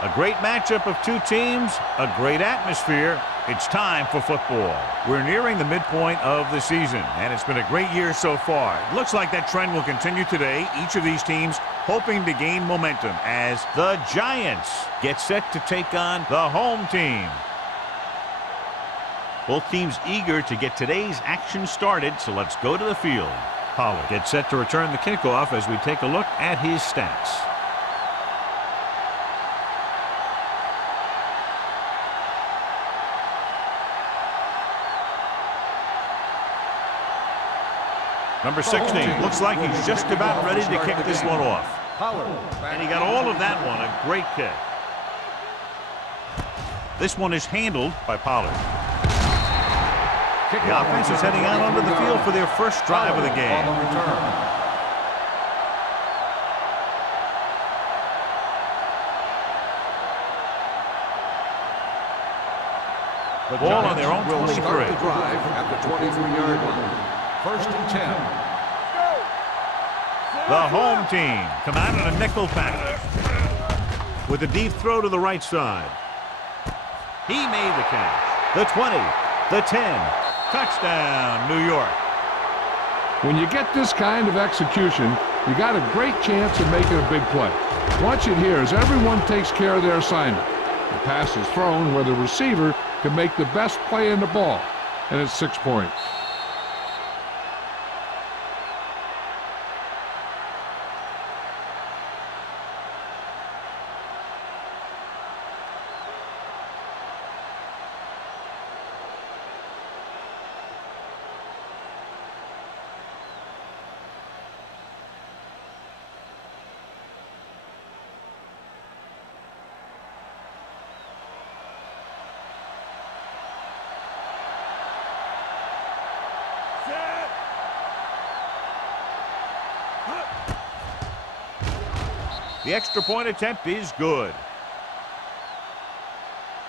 A great matchup of two teams, a great atmosphere. It's time for football. We're nearing the midpoint of the season, and it's been a great year so far. It looks like that trend will continue today. Each of these teams hoping to gain momentum as the Giants get set to take on the home team. Both teams eager to get today's action started, so let's go to the field. Pollard gets set to return the kickoff as we take a look at his stats. Number 16, looks like he's just about ready to kick this one off. And he got all of that one, a great kick. This one is handled by Pollard. The offense is heading out onto the field for their first drive of the game. Ball on their own 23. Drive at the 23-yard line. First and 10. The home team come out in a nickel package with a deep throw to the right side. He made the catch. The 20, the 10. Touchdown, New York. When you get this kind of execution, you got a great chance of making a big play. Watch it here as everyone takes care of their assignment. The pass is thrown where the receiver can make the best play in the ball, and it's 6 points. The extra point attempt is good.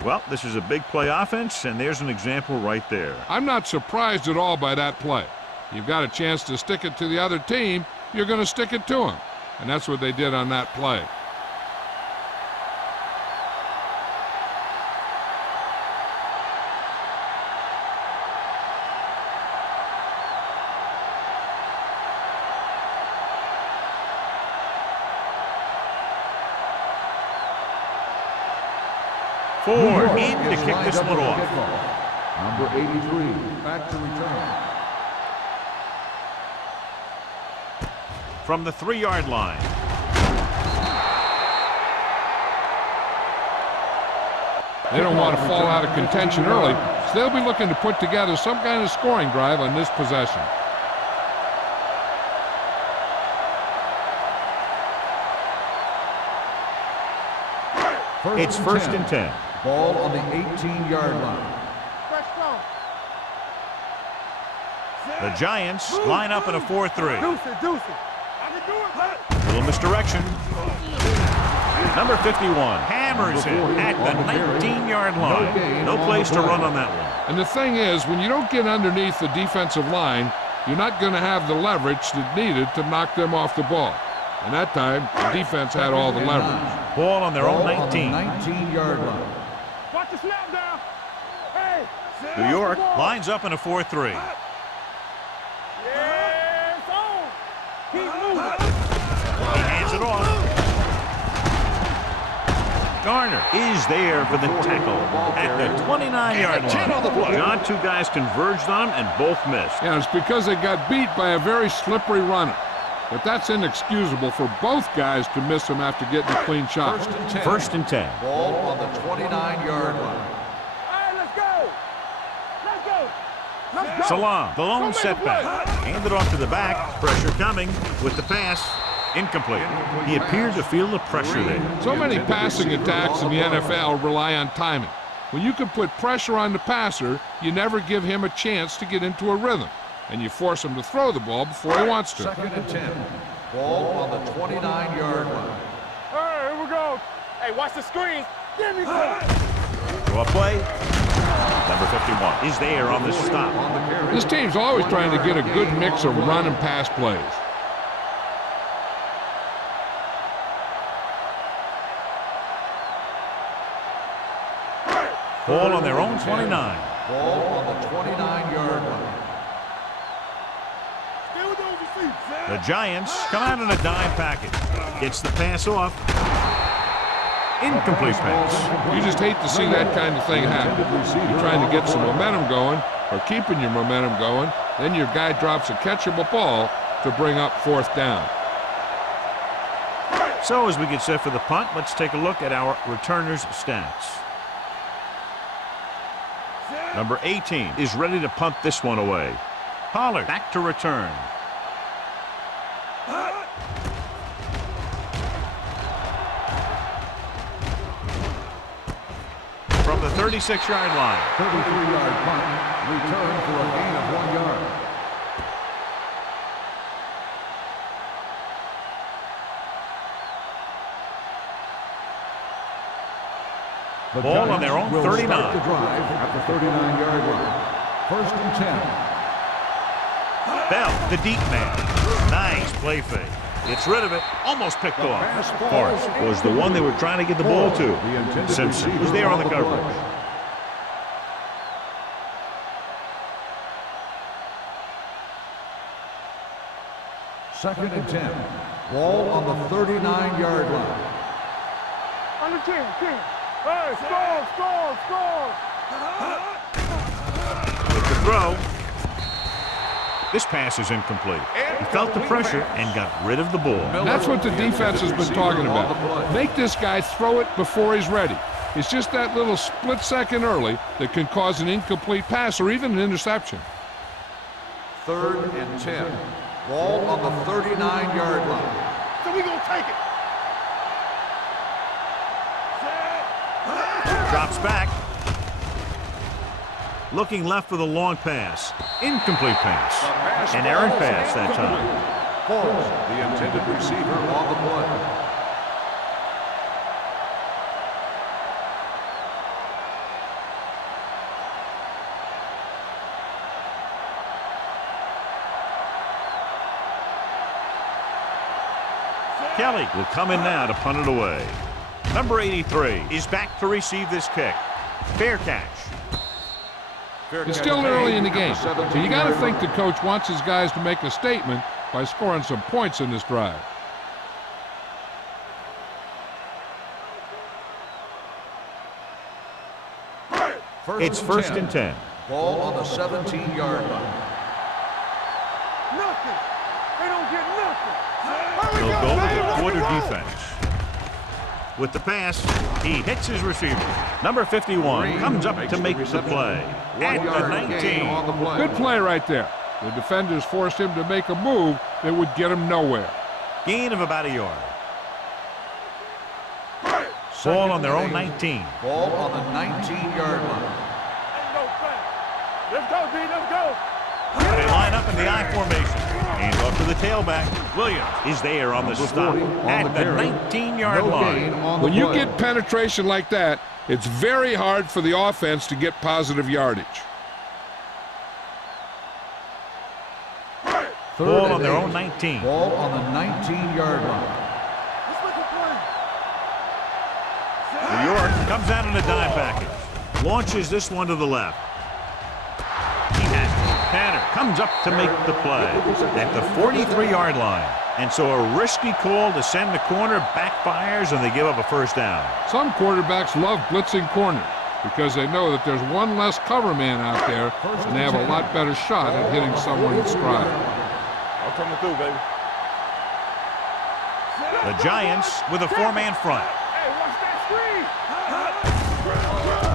Well, this is a big play offense, and there's an example right there. I'm not surprised at all by that play. You've got a chance to stick it to the other team, you're going to stick it to them. And that's what they did on that play. Ford in to kick this one off. Number 83, back to return. From the 3-yard line. They don't want to fall out of contention early, so they'll be looking to put together some kind of scoring drive on this possession. It's first and 10. Ball on the 18-yard line. The Giants line up in a 4-3. Little misdirection. Number 51 hammers it at the 19-yard line. No place to run on that one. And the thing is, when you don't get underneath the defensive line, you're not going to have the leverage that's needed to knock them off the ball. And that time, the defense had all the leverage. Ball on their own 19. 19-yard line. Watch the snap down. Hey. New York lines up in a 4-3. Yeah, it's on. Keep moving. He hands it off. Garner is there for the tackle at the 29-yard line. John, two guys converged on him and both missed. Yeah, it's because they got beat by a very slippery runner. But that's inexcusable for both guys to miss him after getting a clean shot. First and 10. Ball on the 29-yard line. All right, let's go. Let's go. Let's go. Salam, the lone setback. Handed off to the back. Pressure coming with the pass. Incomplete. He appeared to feel the pressure there. So many passing attacks in the NFL rely on timing. When you can put pressure on the passer, you never give him a chance to get into a rhythm. And you force him to throw the ball before he wants to. Second and 10. Ball on the 29-yard line. All right, here we go. Hey, watch the screen. Give me some. Draw play. Number 51 is there on the stop. This team's always trying to get a good mix of run and pass plays. Ball on their own 29. Ball on the 29-yard line. The Giants come out in a dime package. Gets the pass off. Incomplete pass. You just hate to see that kind of thing happen. You're trying to get some momentum going or keeping your momentum going. Then your guy drops a catchable ball to bring up fourth down. So as we get set for the punt, let's take a look at our returners' stats. Number 18 is ready to punt this one away. Pollard back to return. From the 36-yard line. 33-yard punt. Return for a gain of 1 yard. The Ball on Giants their own will 39. start the drive at the 39-yard line. First and 10. Bell, the deep man. Nice play fake. Gets rid of it. Almost picked off. Forrest was the one they were trying to get the ball to. Simpson was there on the coverage. Second and 10. Ball on the 39-yard line. On the 10. Hey, score! With the throw. This pass is incomplete. He felt the pressure and got rid of the ball. That's what the defense has been talking about. Make this guy throw it before he's ready. It's just that little split second early that can cause an incomplete pass or even an interception. Third and 10. Ball on the 39-yard line. So we gonna take it. Drops back. Looking left for the long pass. Incomplete pass. An errant pass that time. Forrest, the intended receiver, on the play. Kelly will come in now to punt it away. Number 83 is back to receive this kick. Fair catch. It's still early in the game, so you got to think the coach wants his guys to make a statement by scoring some points in this drive. It's first and 10. Ball on the 17-yard line. Nothing. They don't get nothing. They'll go with the quarter defense. With the pass, he hits his receiver. Number 51 comes up to make the play. At the 19. Good play right there. The defenders forced him to make a move that would get him nowhere. Gain of about a yard. Ball on their own 19. Ball on the 19-yard line. Let's go, D. Let's go. They line up in the I formation. Hands off to the tailback. Williams is there on the stop at the 19-yard line. When you get penetration like that, it's very hard for the offense to get positive yardage. Ball on their own 19. Ball on the 19-yard line. New York comes out in a dime package. Launches this one to the left. He has it. Tanner comes up to make the play at the 43-yard line. And so a risky call to send the corner backfires and they give up a first down. Some quarterbacks love blitzing corners because they know that there's one less cover man out there and they have a lot better shot at hitting someone in stride. I'm coming through, baby. The Giants with a four-man front. Hey, watch that screen.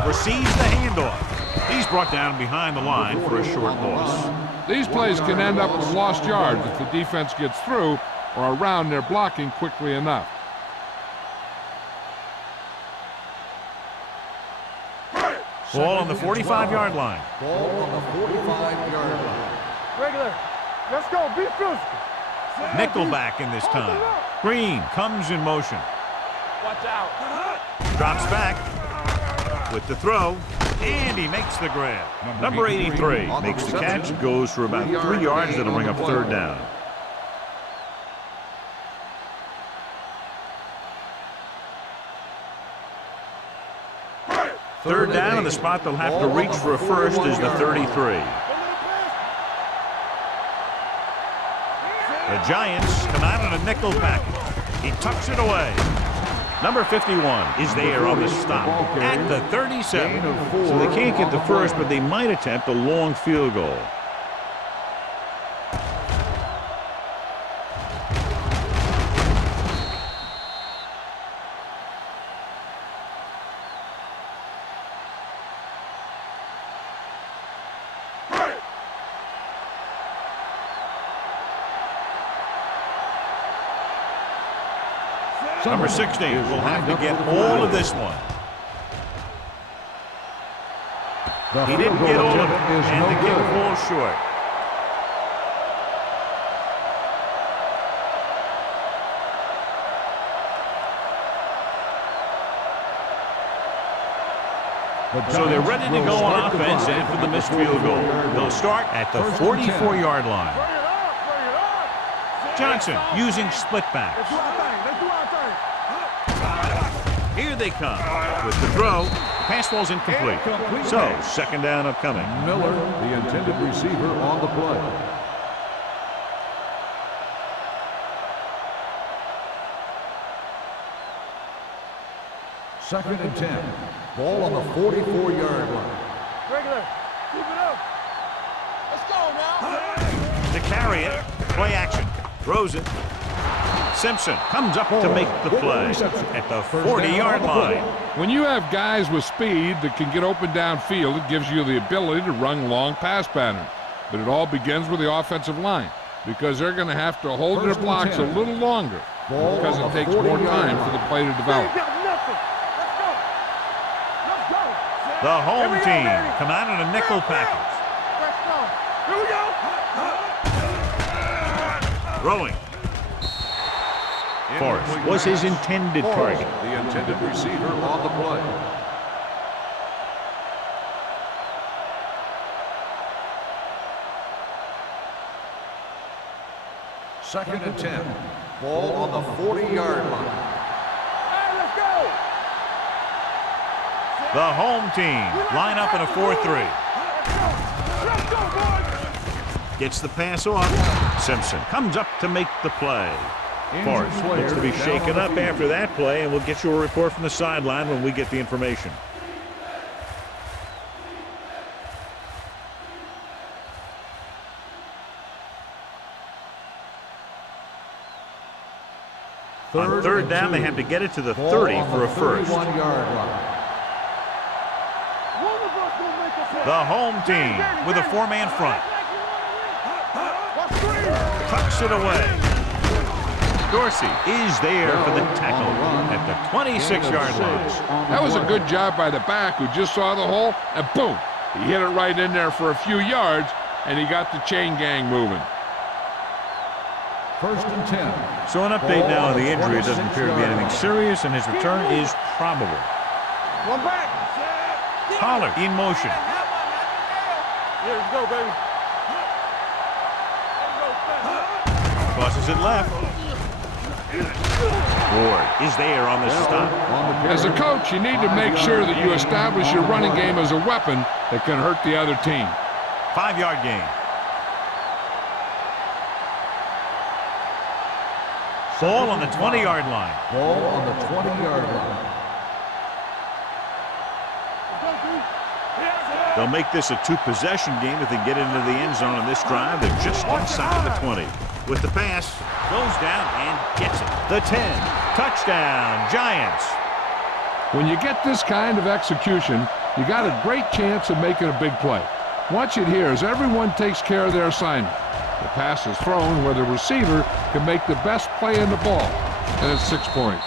Receives the handoff. He's brought down behind the line for a short loss. These plays can end up with lost yards if the defense gets through or around their blocking quickly enough. Ball on the 45-yard line. Ball on the 45-yard line. Regular. Let's go. Be physical. Nickelback in this time. Green comes in motion. Watch out. Drops back with the throw. And he makes the grab. Number 83 makes the catch, goes for about 3 yards. That'll bring up third down. Third down, and the spot they'll have to reach for a first is the 33. The Giants come out in a nickel package. He tucks it away. Number 51 is there on the stop at the 37. So they can't get the first, but they might attempt a long field goal. Number 16 will have to get all of this one. He didn't get all of it, and the kick falls short. So they're ready to go on offense after the missed field goal. They'll start at the 44-yard line. Johnson using split backs. Here they come with the throw. Pass ball's incomplete. So, second down upcoming. Miller, the intended receiver, on the play. Second and 10. Ball on the 44-yard line. Regular. Keep it up. Let's go now. To carry it. Play action. Throws it. Simpson comes up to make the play at the 40-yard line. When you have guys with speed that can get open downfield, it gives you the ability to run long pass patterns. But it all begins with the offensive line, because they're going to have to hold their blocks a little longer because it takes more time for the play to develop. The home team come out in a nickel package. Here we go. Throwing. Forrest was his intended target. The intended receiver on the play. Second and 10. Ball on the 40-yard line. Hey, let's go. The home team line up in a 4-3. Let's go, boys. Gets the pass off. Simpson comes up to make the play. Forrest looks to be shaken up after that play, and we'll get you a report from the sideline when we get the information. On third down, they have to get it to the 30 for a first. The home team with a four-man front. Tucks it away. Dorsey is there for the tackle at the 26-yard line. That was a good job by the back who just saw the hole, and boom, he hit it right in there for a few yards, and he got the chain gang moving. First and 10. So an update now on the injury. It doesn't appear to be anything serious, and his return is probable. One back. Pollard in motion. Here we go, baby. Crosses it left. Ward is there on the stop. As a coach, you need to make sure that you establish your running game as a weapon that can hurt the other team. 5-yard gain. Ball on the 20-yard line. Ball on the 20-yard line. They'll make this a two-possession game if they get into the end zone on this drive. They're just inside the 20. With the pass, goes down and gets it. The 10. Touchdown, Giants. When you get this kind of execution, you got a great chance of making a big play. Watch it here as everyone takes care of their assignment. The pass is thrown where the receiver can make the best play in the ball, and it's 6 points.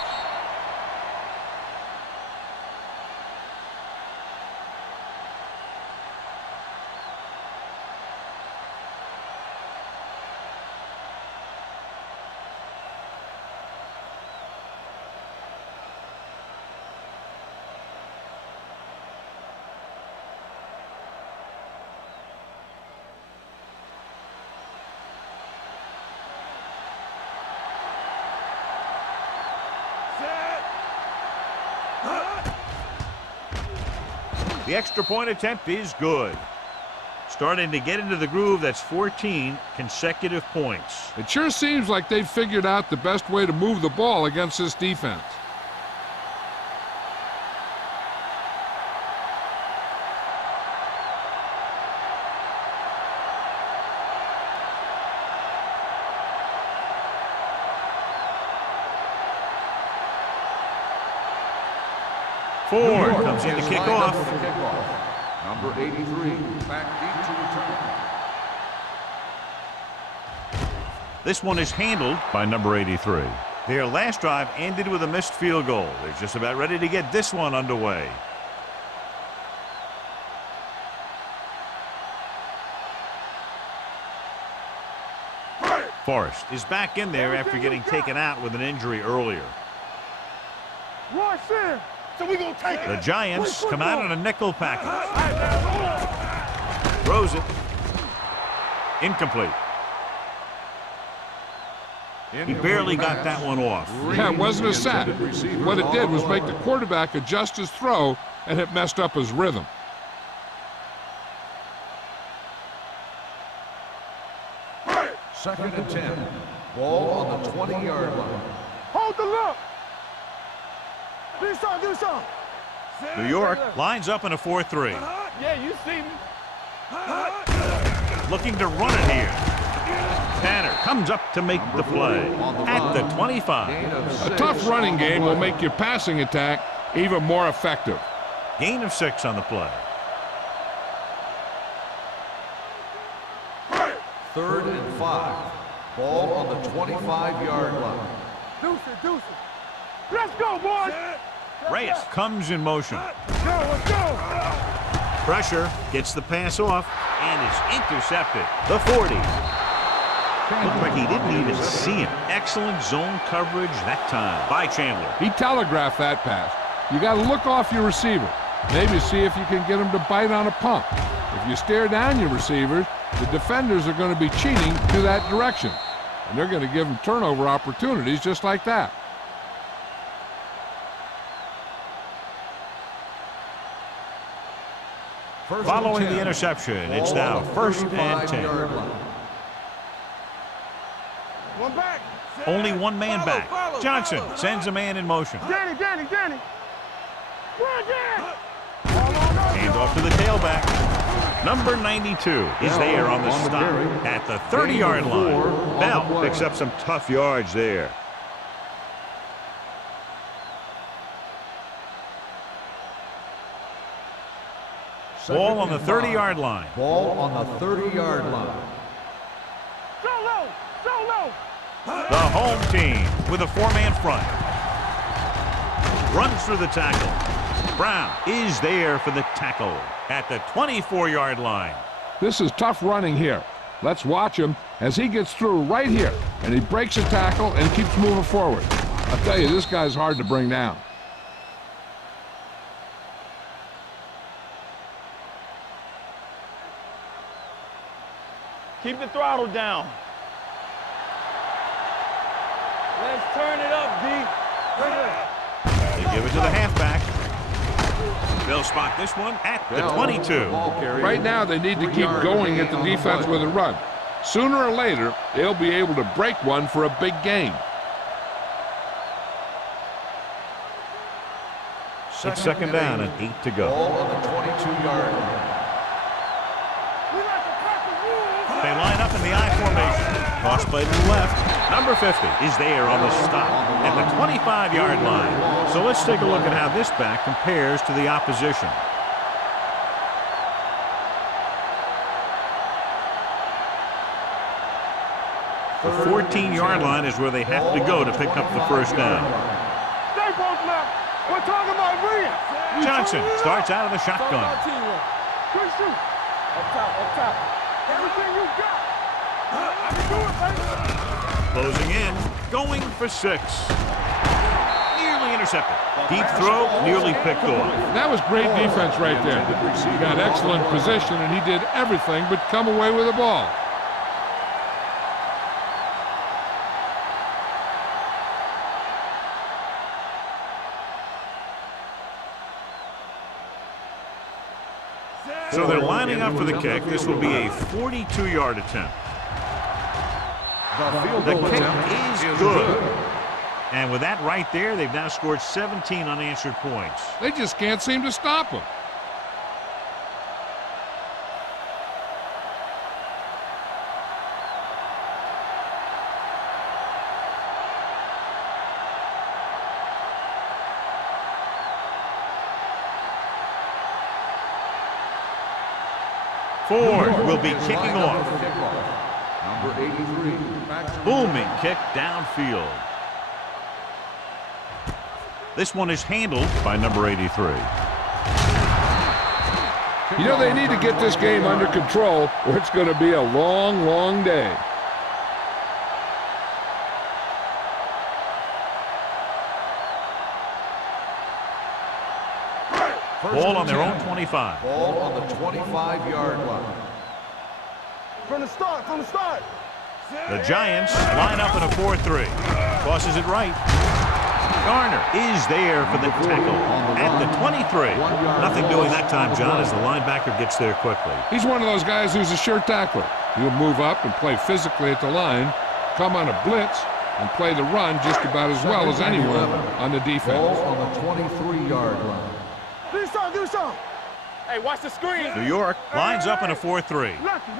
The extra point attempt is good. Starting to get into the groove. That's 14 consecutive points. It sure seems like they've figured out the best way to move the ball against this defense. Ford comes in to kick off. Number 83, back deep to return. This one is handled by number 83. Their last drive ended with a missed field goal. They're just about ready to get this one underway. Forrest is back in there after getting taken out with an injury earlier. Rush in. So we gonna take it. The Giants come out in a nickel package. Throws it. Incomplete. He barely got that one off. Yeah, it wasn't a sack. What it did was make the quarterback adjust his throw, and it messed up his rhythm. Second and 10. Ball on the 20-yard line. Hold the look. Do something. New York lines up in a 4-3. Yeah, you see me. Looking to run it here. Tanner comes up to make the play at the 25. A tough running game will make your passing attack even more effective. Gain of 6 on the play. Third and 5. Ball on the 25-yard line. Deuce it. Let's go, boys. Reyes comes in motion. Let's go. Pressure gets the pass off and is intercepted. The 40. Looked like he didn't even see him. Excellent zone coverage that time by Chandler. He telegraphed that pass. You got to look off your receiver. Maybe see if you can get him to bite on a pump. If you stare down your receivers, the defenders are going to be cheating to that direction. And they're going to give them turnover opportunities just like that. Following the interception, it's now 1st and 10. One back. Only one man back. Johnson sends a man in motion. Danny. Run, Dan. Hand off to the tailback. Number 92 is there on the stop at the 30-yard line. Bell picks up some tough yards there. Ball on the 30-yard line. Ball on the 30-yard line. So low. The home team with a 4-man front. Runs through the tackle. Brown is there for the tackle at the 24-yard line. This is tough running here. Let's watch him as he gets through right here, and he breaks a tackle and keeps moving forward. I'll tell you, this guy's hard to bring down. Keep the throttle down. Let's turn it up, D. They give it to the halfback. They'll spot this one at the 22. Right now, they need to keep going at the defense with a run. Sooner or later, they'll be able to break one for a big gain. It's 2nd down and 8 to go. Ball on the 22-yard line. They line up in the I formation. Toss play to the left. Number 50 is there on the stop at the 25-yard line. So let's take a look at how this back compares to the opposition. The 14-yard line is where they have to go to pick up the 1st down. Stay both left. We're talking about Rhea. Johnson starts out of the shotgun. Good shoot. Up top. Everything you got. I can do it, baby. Closing in, going for 6. Nearly intercepted. Deep throw, nearly picked off. That was great defense right there. He got excellent position, and he did everything but come away with the ball. So they're lining up for the kick. This will be a 42-yard attempt. The kick is good. And with that right there, they've now scored 17 unanswered points. They just can't seem to stop them. Ford will be kicking off. Number 83. Booming kick downfield. This one is handled by number 83. You know, they need to get this game under control or it's going to be a long, long day. Ball on their own 25. Ball on the 25-yard line. From the start, from the start. The Giants line up in a 4-3. Tosses it right. Garner is there for the tackle at the 23. Nothing doing that time, John, as the linebacker gets there quickly. He's one of those guys who's a sure tackler. He'll move up and play physically at the line, come on a blitz, and play the run just about as well as anyone on the defense. Ball on the 23-yard line. Do something, do something. Hey, watch the screen. New York lines up in a 4-3. Lucky.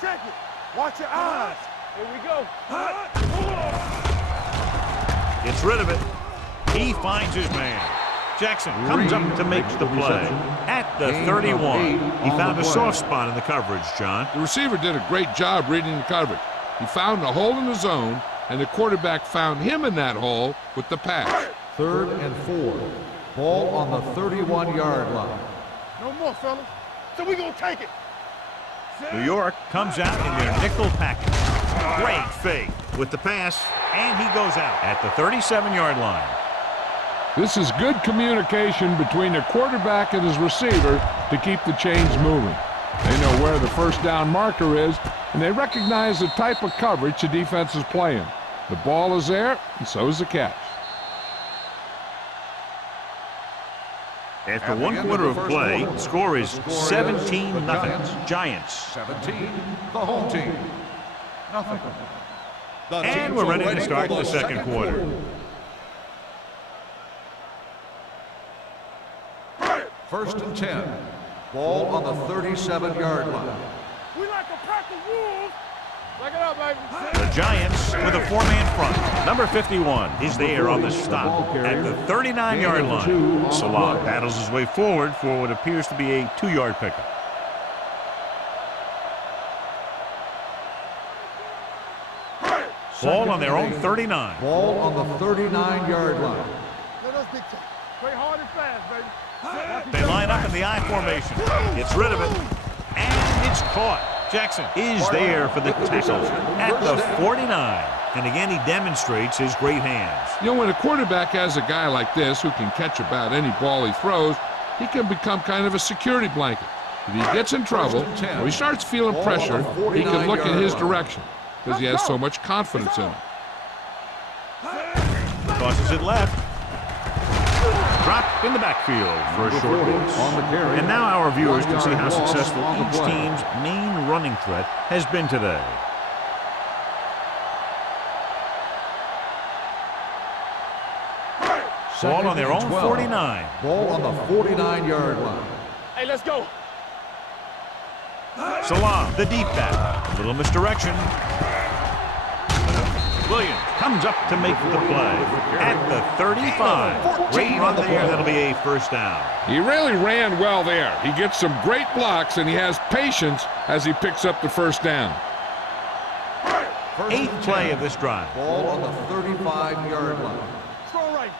Check it. Watch your eyes. Here we go. Gets rid of it. He finds his man. Jackson comes up to make the play. At the 31. He found a soft spot in the coverage, John. The receiver did a great job reading the coverage. He found a hole in the zone, and the quarterback found him in that hole with the pass. 3rd and 4. Ball on the 31-yard line. No more, fellas. So we gonna take it. New York comes out in their nickel package. Great fake with the pass, and he goes out at the 37-yard line. This is good communication between the quarterback and his receiver to keep the chains moving. They know where the first down marker is, and they recognize the type of coverage the defense is playing. The ball is there, and so is the catch. After one quarter of play, the score is 17-0. Giants. 17, the home team. Nothing. And we're ready to start the second quarter. First and 10. Ball on the 37-yard line. We like a pack of wolves. Back it up, baby. The Giants with a 4-man front. Number 51 is there on the stop at the 39-yard line. Salah battles his way forward for what appears to be a 2-yard pickup. Ball on their own 39. Ball on the 39-yard line. Let us dictate. Play hard and fast, baby. They line up in the I formation. Gets rid of it. And it's caught. Jackson is there for the tackle at the 49. And again, he demonstrates his great hands. You know, when a quarterback has a guy like this who can catch about any ball he throws, he can become kind of a security blanket. If he gets in trouble or he starts feeling pressure, he can look in his direction because he has so much confidence in him. Tosses it left. Dropped in the backfield for a short base. And now our viewers can see how successful each team's main running threat has been today. Ball on their own 49. Ball on the 49-yard line. Hey, let's go. Salah, the deep back. A little misdirection. Williams comes up to make the play at the 35. Great run there. That'll be a first down. He really ran well there. He gets some great blocks, and he has patience as he picks up the first down. 8th play of this drive. Ball on the 35-yard line. Throw right.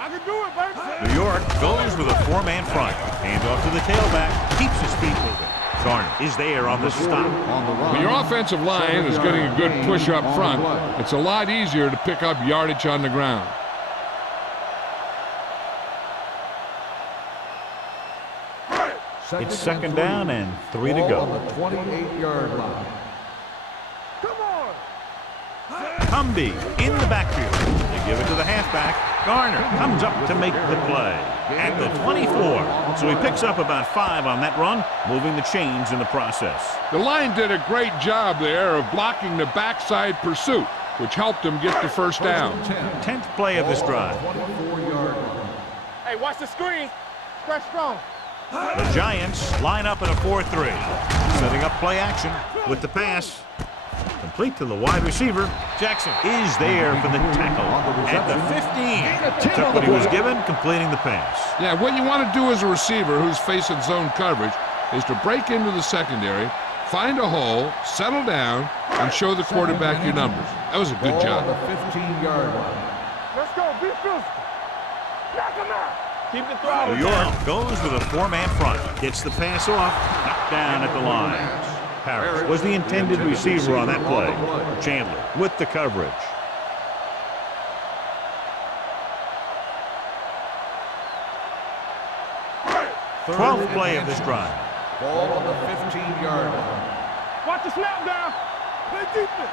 I can do it, baby. New York goes with a 4-man front. Hand off to the tailback. Keeps his feet moving. Garner is there on the stop. When your offensive line is getting a good push up front, it's a lot easier to pick up yardage on the ground. It's second down and 3 to go. On the 28-yard line. Come on. Cumby in the backfield. They give it to the halfback. Garner comes up to make the play at the 24. So he picks up about 5 on that run, moving the chains in the process. The line did a great job there of blocking the backside pursuit, which helped him get the first down. 10th play of this drive. Hey, watch the screen. Stretch strong. The Giants line up in a 4-3. Setting up play action with the pass. Complete to the wide receiver. Jackson is there for the tackle at the 15. He took what he was given, completing the pass. Yeah, what you want to do as a receiver who's facing zone coverage is to break into the secondary, find a hole, settle down, and show the quarterback your numbers. That was a good job. The 15-yard line. Let's go. Be physical. Knock him out. Keep the throttle New York down. goes with a 4-man front. Gets the pass off. Knocked down at the line. Parrish was the intended receiver on that play. Chandler with the coverage. Twelfth play of this drive. Ball on the 15-yard line. Watch the snap down. Play defense.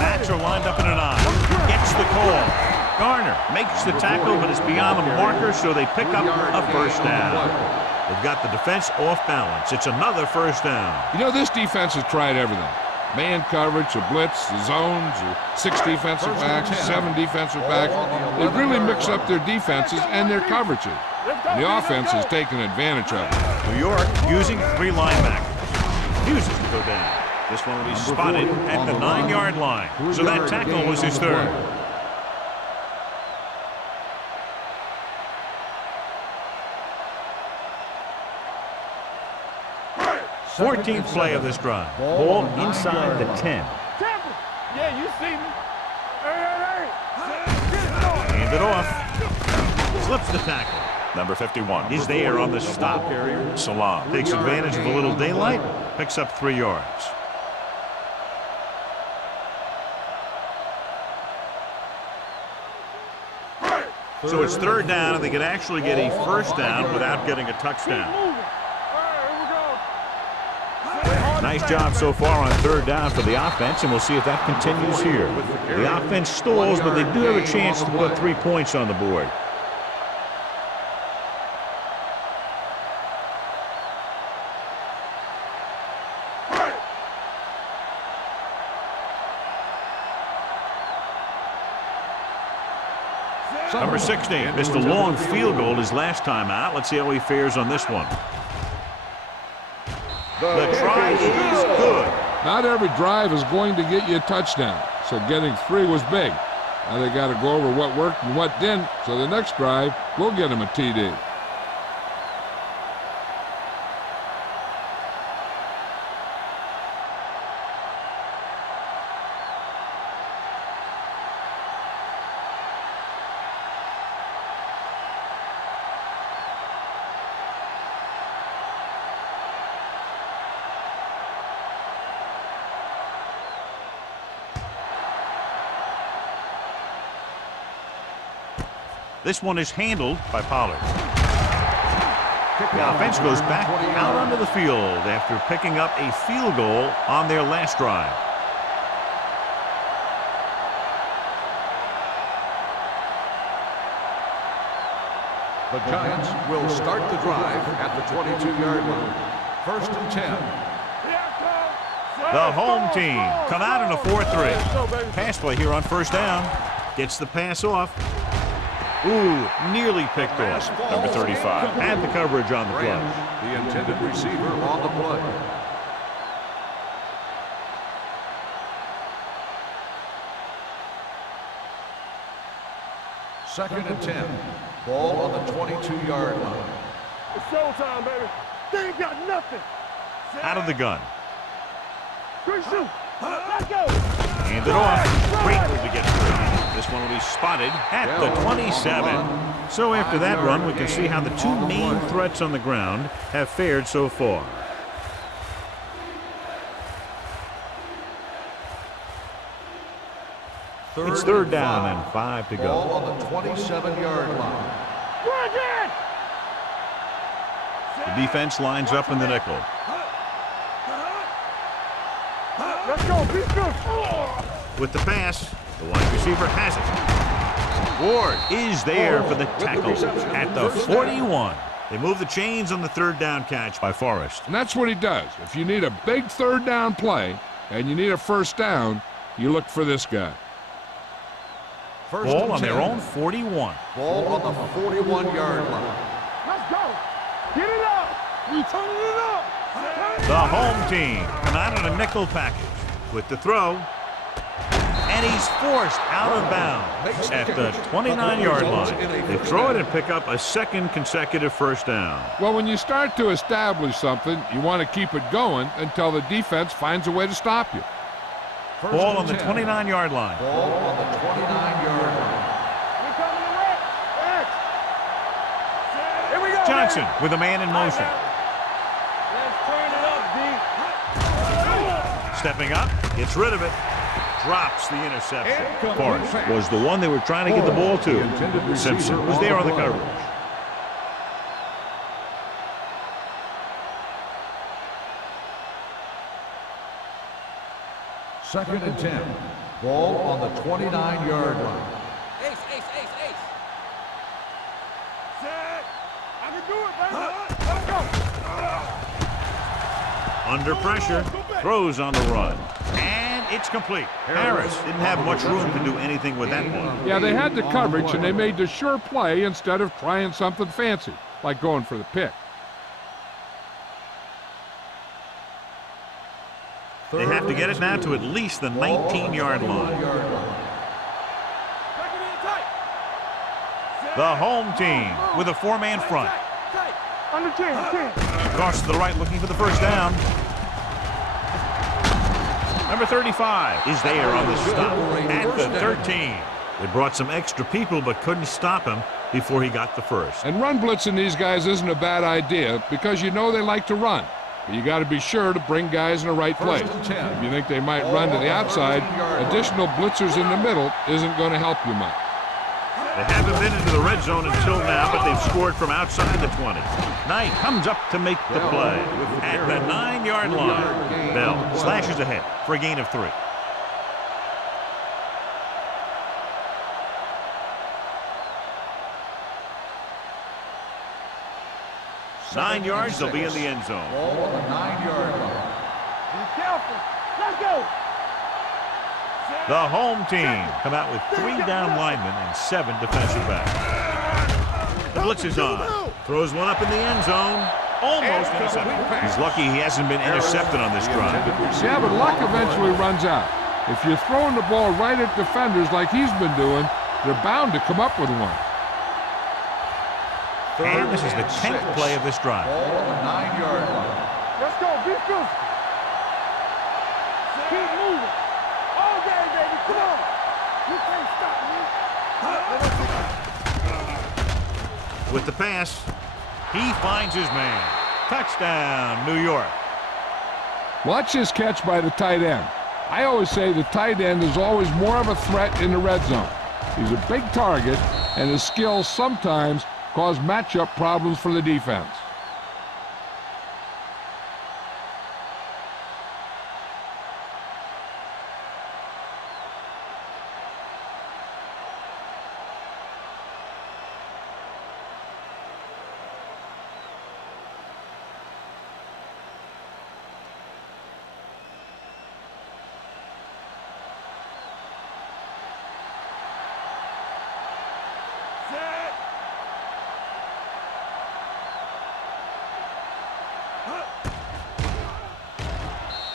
Backs are lined up in an eye. Gets the call. Garner makes the tackle, but it's beyond the marker, so they pick up a first down. They've got the defense off balance. It's another first down. You know, this defense has tried everything. Man coverage, a blitz, the zones, 6 defensive backs, 7 defensive backs. They really mix up their defenses and their coverages. And the offense has taken advantage of it. New York using 3 linebackers. Refuses to go down. This one will be spotted at the 9-yard line. So that tackle was his 3rd. Fourteenth play of this drive. Ball inside the 10. Tampa. Yeah, you see me. Hey. Hand it off. Slips the tackle. Number 51 is there on the stop. Salam takes advantage of a little daylight. Picks up 3 yards. So it's 3rd down, and they can actually get a first down without getting a touchdown. Nice job so far on 3rd down for the offense, and we'll see if that continues here. The offense stalls, but they do have a chance to put 3 points on the board. Number 16 missed a long field goal his last time out. Let's see how he fares on this one. The try is good. Not every drive is going to get you a touchdown, so getting 3 was big. Now they got to go over what worked and what didn't, so the next drive will get them a TD. This one is handled by Pollard. The offense goes back out onto the field after picking up a field goal on their last drive. The Giants will start the drive at the 22-yard line. 1st and 10. The home team come out in a 4-3. Pass play here on 1st down. Gets the pass off. Ooh, nearly picked off. Number 35 had the coverage on the play. The intended receiver on the play. Second and 10. Ball on the 22-yard line. It's showtime, baby. They ain't got nothing. Out of the gun. Good shoot. Let's go. Hand it off. Great move to get through. This one will be spotted at the 27. So after that run, we can see how the 2 main threats on the ground have fared so far. It's 3rd down and 5 to Ball go. on the 27-yard line. The defense lines up in the nickel. Let's go. Be good. With the pass, the wide receiver has it. Ward is there for the tackle at the 41. They move the chains on the third down catch by Forrest. And that's what he does. If you need a big third down play and you need a first down, you look for this guy. Ball on their own 41. Ball on the 41-yard line. Let's go. Get it up. We turning it up. The home team come out in a nickel package with the throw. And he's forced out of bounds at the 29-yard line. They throw it and pick up a second consecutive first down. Well, when you start to establish something, you want to keep it going until the defense finds a way to stop you. Ball on the 29-yard line. Ball on the 29-yard line. We coming to wreck. X. Here we go. Johnson with a man in motion. Let's turn it up, B. Stepping up, gets rid of it. Drops the interception. Forrest was the one they were trying to get the ball to. Simpson was there on the coverage. Second and 10. Ball on the 29-yard line. Ace, ace, ace, ace. Set. I can do it, baby. Let's go. Under pressure, throws on the run. And it's complete. Harris didn't have much room to do anything with that one. Yeah, they had the coverage, and they made the sure play instead of trying something fancy, like going for the pick. They have to get it now to at least the 19-yard line. The home team with a four-man front. Under 10. Across to the right looking for the first down. Number 35 is there on the stop at the 13. They brought some extra people but couldn't stop him before he got the first. And run blitzing these guys isn't a bad idea because you know they like to run. But you got to be sure to bring guys in the right place. If you think they might run to the outside, additional blitzers in the middle isn't going to help you much. They haven't been into the red zone until now, but they've scored from outside the 20. Knight comes up to make the play at the 9-yard line. Bell slashes ahead for a gain of 3. Nine yards, they'll be in the end zone. Ball on the 9-yard line. Be careful. Let's go. The home team come out with 3 down linemen and 7 defensive backs. The blitz is on. Throws one up in the end zone. Almost intercepted. He's lucky he hasn't been intercepted on this drive. Yeah, but luck eventually runs out. If you're throwing the ball right at defenders like he's been doing, they're bound to come up with one. And this is the 10th play of this drive. Ball on the 9-yard line. Let's go. Be physical. Keep moving. All day, baby. Come on. You can't stop me. With the pass, he finds his man. Touchdown, New York. Watch this catch by the tight end. I always say the tight end is always more of a threat in the red zone. He's a big target, and his skills sometimes cause matchup problems for the defense.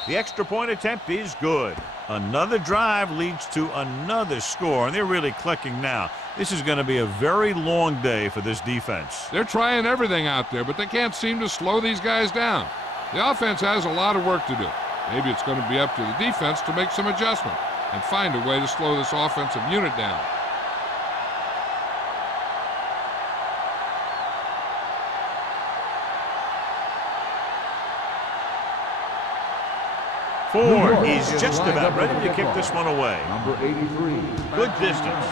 The extra point attempt is good. Another drive leads to another score, and they're really clicking now. This is going to be a very long day for this defense. They're trying everything out there, but they can't seem to slow these guys down. The offense has a lot of work to do. Maybe it's going to be up to the defense to make some adjustment and find a way to slow this offensive unit down. Ford is just about ready to kick this one away. Number 83. Good distance.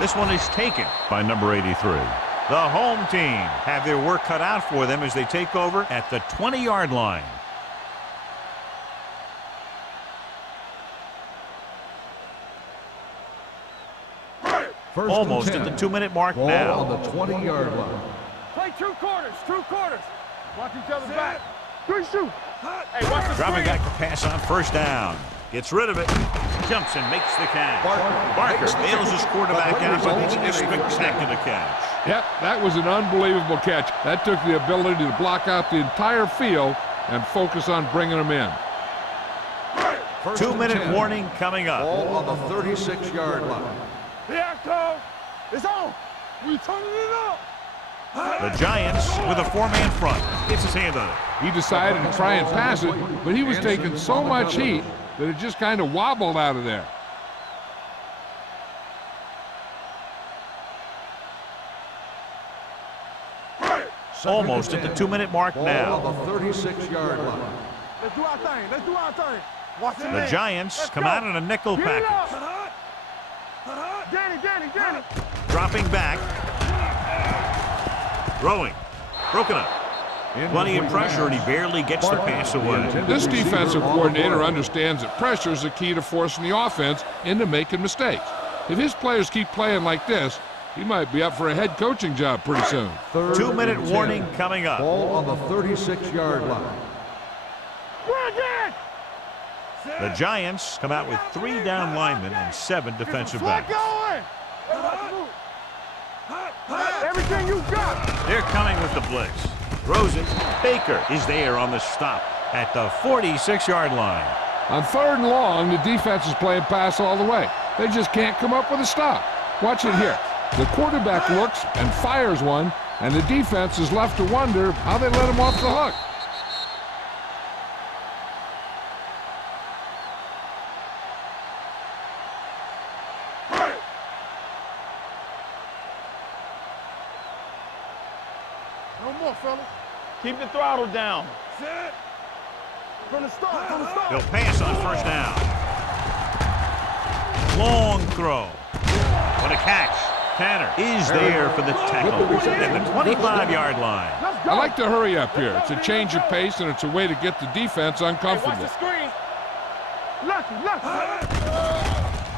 This one is taken by number 83. The home team have their work cut out for them as they take over at the 20-yard line. First Almost and at 10. the 2-minute mark Ball now. on the 20-yard line. Play two quarters, two quarters. Watch each other's back. Three shoot. Hey, watch the Dropping screen. back to pass on first down. Gets rid of it. Jumps and makes the catch. Barker nails his quarterback out by making a spectacular catch. Yep, that was an unbelievable catch. That took the ability to block out the entire field and focus on bringing them in. 2-minute warning coming up. Ball on the 36-yard line. Here I come. It's on. We turning it up. The Giants with a 4-man front. Gets his hand on it. He decided to try and pass it, but he was taking so much heat that it just kind of wobbled out of there. Almost at the 2-minute mark Ball now. on the 36-yard line. Let's do our thing. Let's do our thing. Watch the The man. Giants Let's come go. out in a nickel Get it package. up. Danny. Dropping back. Throwing. Broken up. Plenty of pressure, and he barely gets the pass away. This defensive coordinator understands that pressure is the key to forcing the offense into making mistakes. If his players keep playing like this, he might be up for a head coaching job pretty soon. 2-minute warning coming up. Ball on the 36-yard line. The Giants come out with 3 down linemen and 7 defensive Flat backs. going. Everything you got. They're coming with the blitz. Throws it. Baker is there on the stop at the 46-yard line. On 3rd and long, the defense is playing pass all the way. They just can't come up with a stop. Watch it here. The quarterback looks and fires one, and the defense is left to wonder how they let him off the hook. No more, fellas. Keep the throttle down. From the start. They'll pass on first down. Long throw. What a catch. Tanner is there for the tackle at the 25-yard line. Let's go. I like to hurry up here. It's a change of pace, and it's a way to get the defense Hey, watch uncomfortable. the screen. Lucky.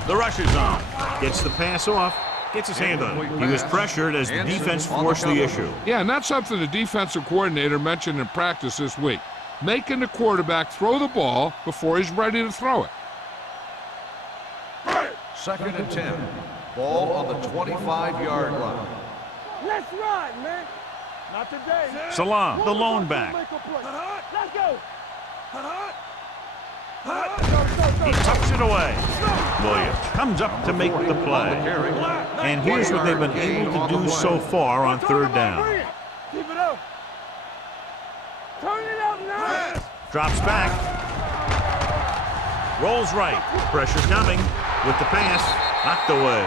The rush is on. Gets the pass off. Gets his hand on it. He was pressured as the defense forced the issue. Yeah, and that's something the defensive coordinator mentioned in practice this week. Making the quarterback throw the ball before he's ready to throw it. 2nd and 10. Ball on the 25-yard line. Let's ride, man. Not today. Salam, the lone back. Let's go. He tucks it away. Williams comes up to make the play. And here's what they've been able to do so far on 3rd down. Keep it up. Turn it up now. Drops back. Rolls right. Pressure coming with the pass. Knocked away.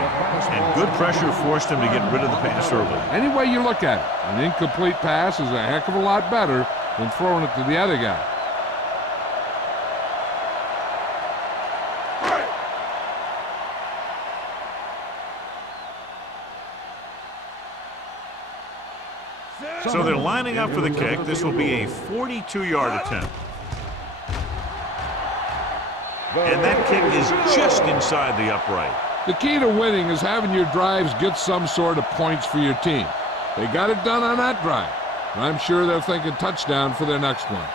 And good pressure forced him to get rid of the pass early. Any way you look at it, an incomplete pass is a heck of a lot better than throwing it to the other guy. So they're lining up for the kick. This will be a 42-yard attempt. And that kick is just inside the upright. The key to winning is having your drives get some sort of points for your team. They got it done on that drive, and I'm sure they're thinking touchdown for their next one.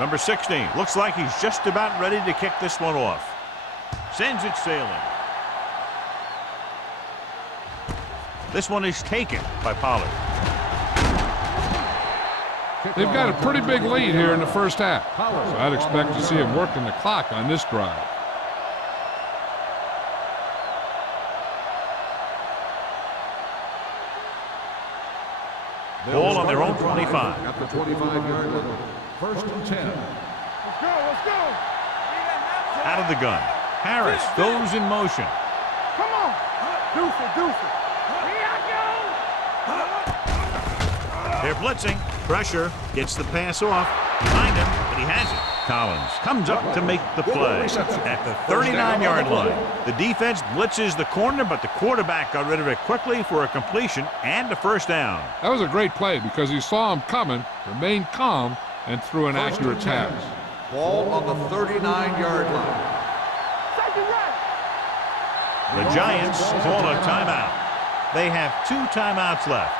Number 16 looks like he's just about ready to kick this one off. Sends it sailing. This one is taken by Pollard. They've got a pretty big lead here in the first half, so I'd expect to see him working the clock on this drive. Ball on their own 25. At the 25-yard line. 1st and 10. Let's go. Out of the gun. Harris goes in motion. Come on. Deuce it. Here I They're blitzing. Pressure. Gets the pass off. Behind him, but he has it. Collins comes up to make the play at the 39-yard line. The defense blitzes the corner, but the quarterback got rid of it quickly for a completion and a first down. That was a great play because he saw him coming, remained calm, and threw an accurate pass. Ball on the 39-yard line. The Giants call a timeout. They have 2 timeouts left.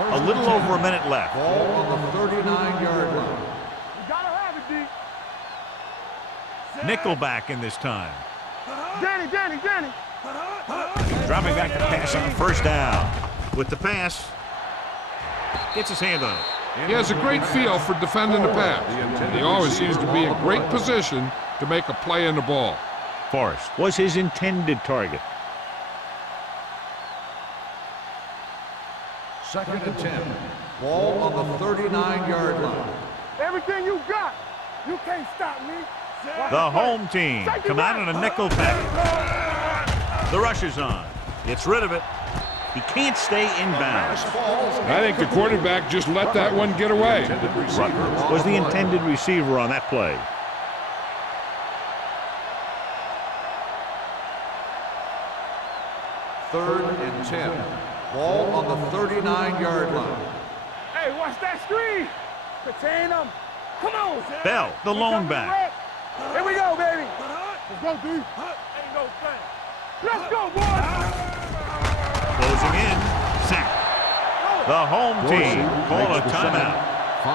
A little over a minute left. Ball on the 39-yard line. You gotta have it, D. Nickelback in this time. Danny. Dropping back to pass on first down. With the pass, gets his hand on it. He has a great feel for defending the pass, and he always seems to be in great position to make a play in the ball. Forrest was his intended target. 2nd and 10. Ball on the 39-yard line. Everything you got. You can't stop me. The home team come out in a nickel package. The rush is on. Gets rid of it. He can't stay inbounds. I think the quarterback just let that one get away. Rutgers was the intended receiver on that play. Third and 10. Ball on the 39-yard line. Hey, watch that screen. Contain them. Come on. Bell, the lone back. Here we go, baby. Let's go, D. Ain't no thing. Let's go, boys. Closing in. Sack. The home team call a timeout.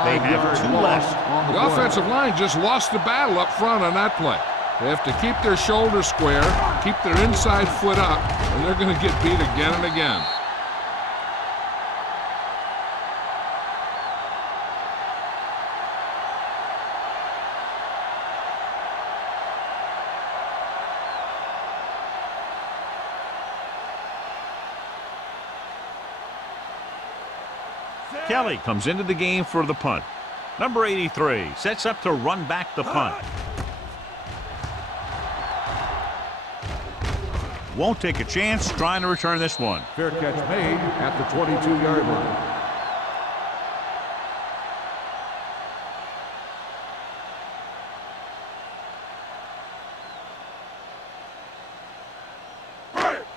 They have 2 left. The offensive line just lost the battle up front on that play. They have to keep their shoulders square, keep their inside foot up, and they're going to get beat again and again. Kelly comes into the game for the punt. Number 83 sets up to run back the punt. Won't take a chance trying to return this one. Fair catch made at the 22-yard line.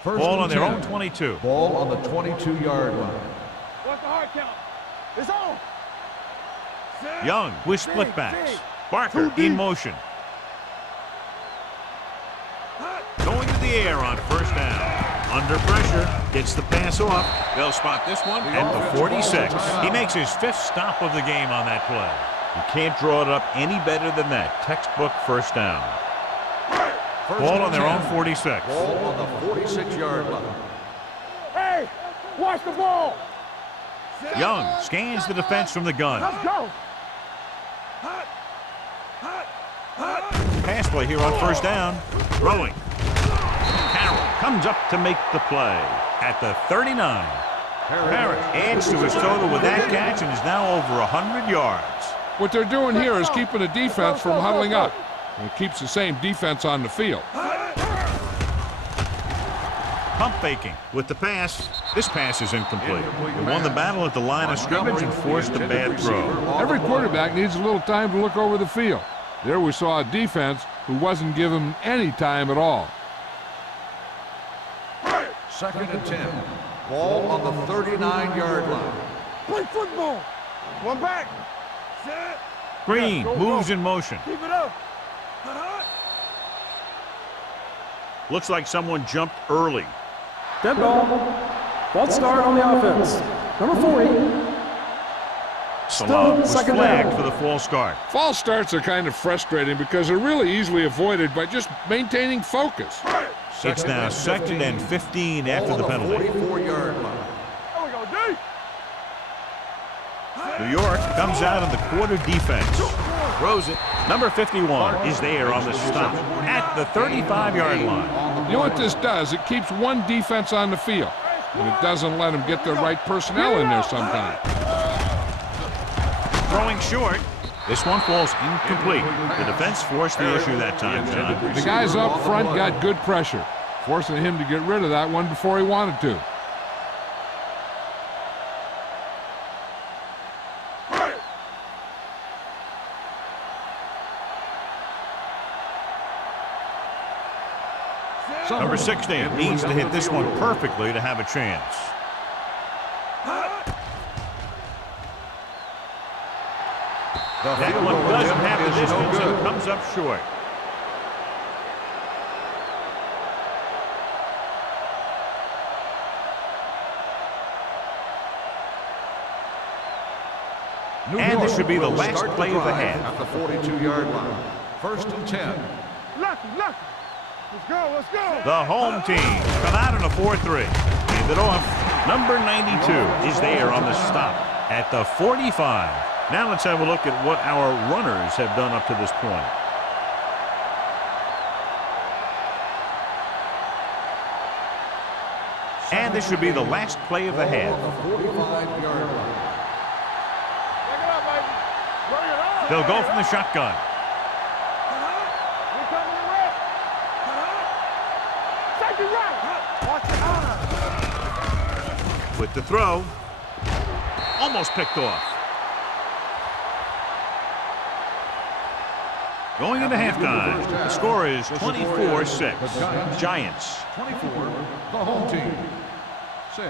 Ball on their own 22. Ball on the 22-yard line. What's the hard count? It's on. Young with split backs. Barker in motion. Going to the air on first down. Under pressure, gets the pass off. They'll spot this one at the 46. He makes his 5th stop of the game on that play. You can't draw it up any better than that. Textbook first down. Ball on their own 46. Ball on the 46-yard line. Hey, watch the ball. Young scans the defense from the gun. Let's go. Pass play here on first down. Throwing. Carroll comes up to make the play at the 39. Parrott adds to his total with that catch and is now over 100 yards. What they're doing here is keeping the defense from huddling up. And it keeps the same defense on the field. Pump faking with the pass. This pass is incomplete. They won the battle at the line of scrimmage and forced a bad throw. Every quarterback needs a little time to look over the field. There we saw a defense who wasn't given any time at all. 2nd and 10. Ball on the 39-yard line. Play football. One back. Green moves in motion. Keep it up. Looks like someone jumped early. Dead ball. False start on the offense. Number 40. Salah was second flagged down. for the false start. False starts are kind of frustrating because they're really easily avoided by just maintaining focus. It's now 2nd and 15 after the penalty. 44-yard line. There we go, D. New York comes out in the quarter defense. Throws it. Number 51 is there on the stop at the 35-yard line. You know what this does? It keeps one defense on the field, and it doesn't let them get the right personnel in there sometimes. Throwing short. This one falls incomplete. The defense forced the issue that time, John. The guys up front got good pressure. forcing him to get rid of that one before he wanted to. Number 16 needs to hit this one perfectly to have a chance. That one doesn't have the distance and comes up short. And this should be the last play of the half. At the 42-yard line. 1st and 10. Lucky. Let's go, let's go. The home team come out in a 4-3. Hand it off. Number 92 is there on the stop at the 45. Now let's have a look at what our runners have done up to this point. And this should be the last play of the half. 45-yard line. Pick it up, baby. Bring it on. They'll go from the shotgun. We're coming to red. Safety right. Watch it on. With the throw. Almost picked off. Going into halftime, the score is 24-6. Giants. 24, the home team. 6.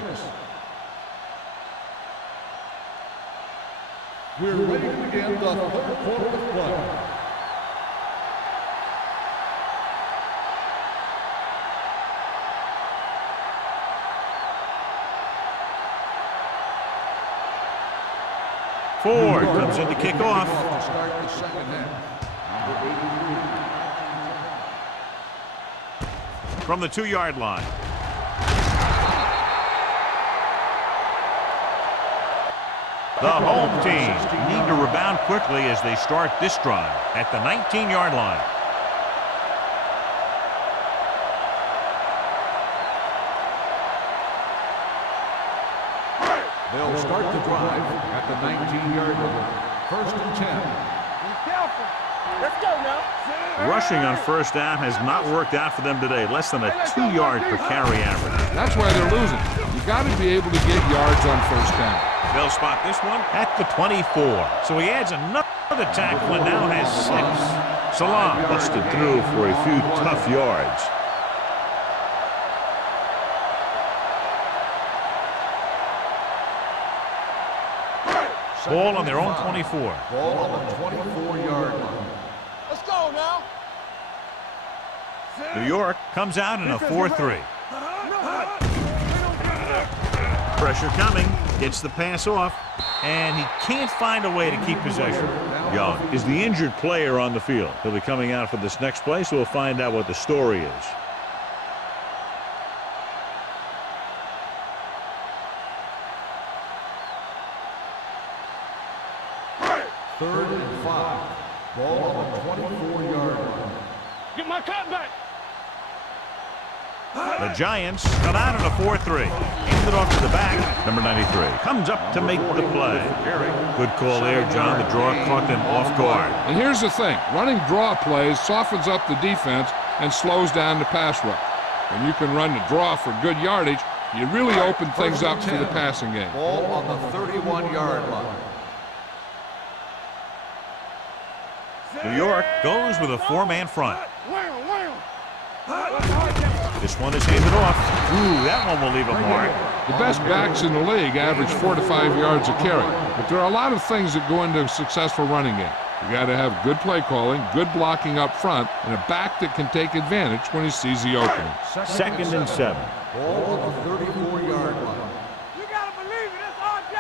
We're ready to begin the 3rd quarter of play. Ford comes in to kick off. To start the second half. From the 2-yard line. The home team need to rebound quickly as they start this drive at the 19-yard line. They'll start the drive at the 19-yard line. 1st and 10. Be careful. Let's go now. Rushing on first down has not worked out for them today. Less than a 2-yard per carry average. That's why they're losing. You got to be able to get yards on first down. They'll spot this one at the 24. So he adds another tackle and now has 6. Salam busted through for a few tough yards. Ball on their own 24. Ball on the 24-yard line. Let's go now. New York comes out in a 4-3. Pressure coming, gets the pass off, and he can't find a way to keep possession. Young is the injured player on the field. He'll be coming out for this next play, so we'll find out what the story is. Third and 5. Ball on the 24-yard line. Get my cut back. The Giants come out in a 4-3. Hand it off to the back. Number 93 comes up to make the play. Good call there, John. The draw caught them off guard. And here's the thing. Running draw plays softens up the defense and slows down the pass rush. When you can run the draw for good yardage, you really open things up for the passing game. Ball on the 31-yard line. New York goes with a 4-man front. This one is handed off. Ooh, that one will leave a mark. The best backs in the league average 4 to 5 yards a carry. But there are a lot of things that go into a successful running game. You got to have good play calling, good blocking up front, and a back that can take advantage when he sees the opening. 2nd and 7. Ball on the 34-yard line. You gotta believe it. It's RJ.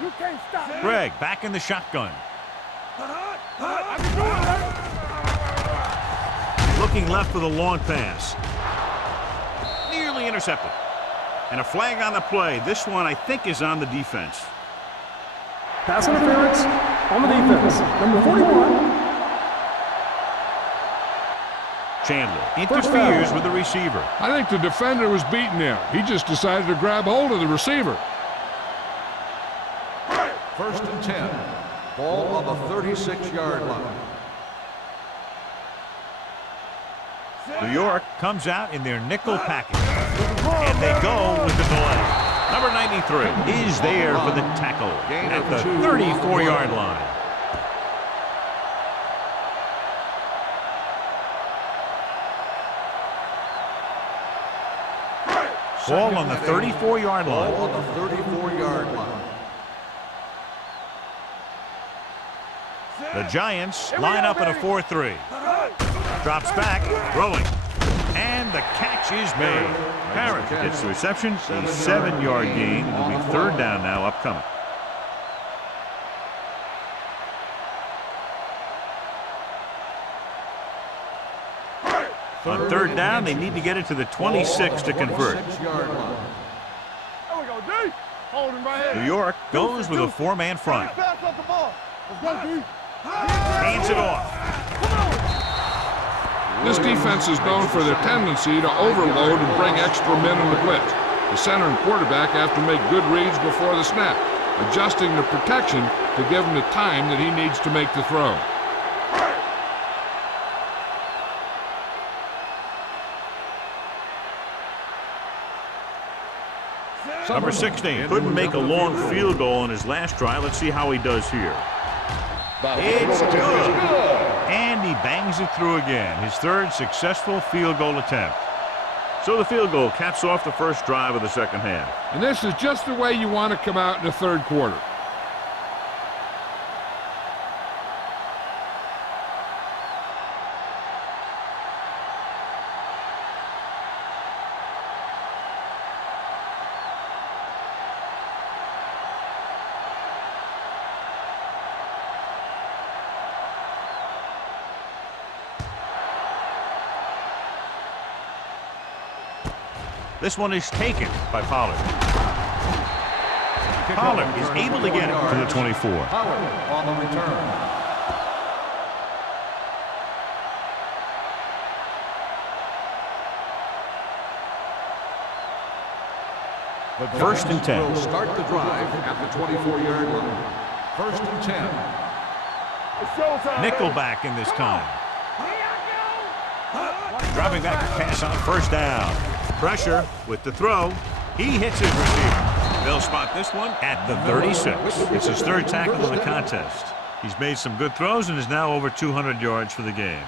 You can't stop me. Greg back in the shotgun. I can do it. Looking left with a long pass. Nearly intercepted. And a flag on the play. This one, I think, is on the defense. Pass interference on the defense. Number 41. Chandler interferes with the receiver. I think the defender was beaten there. He just decided to grab hold of the receiver. 1st and 10. Ball on the 36-yard line. New York comes out in their nickel package, and they go with the delay. Number 93 is there for the tackle at the 34-yard line. Ball on the 34-yard line. Ball on the 34-yard line. The Giants line up in a 4-3. Drops back, throwing. And the catch is made. Parrish gets the reception, a 7-yard gain. It'll be third down now upcoming. On third down, they need to get it to the 26 to convert. New York goes with a 4-man front. Hands it off. This defense is known for their tendency to overload and bring extra men in the blitz. The center and quarterback have to make good reads before the snap, adjusting the protection to give him the time that he needs to make the throw. Number 16 couldn't make a long field goal in his last try. Let's see how he does here. It's good. And he bangs it through again. His third successful field goal attempt. So the field goal caps off the first drive of the second half. And this is just the way you want to come out in the third quarter. This one is taken by Pollard. Pollard is able to get it to the 24. Pollard on the return. First and 10. Will start the drive at the 24-yard line. First and 10. Nickelback in this time. Dropping back to pass on first down. Pressure with the throw. He hits his receiver. They'll spot this one at the 36. It's his third tackle of the contest. He's made some good throws and is now over 200 yards for the game.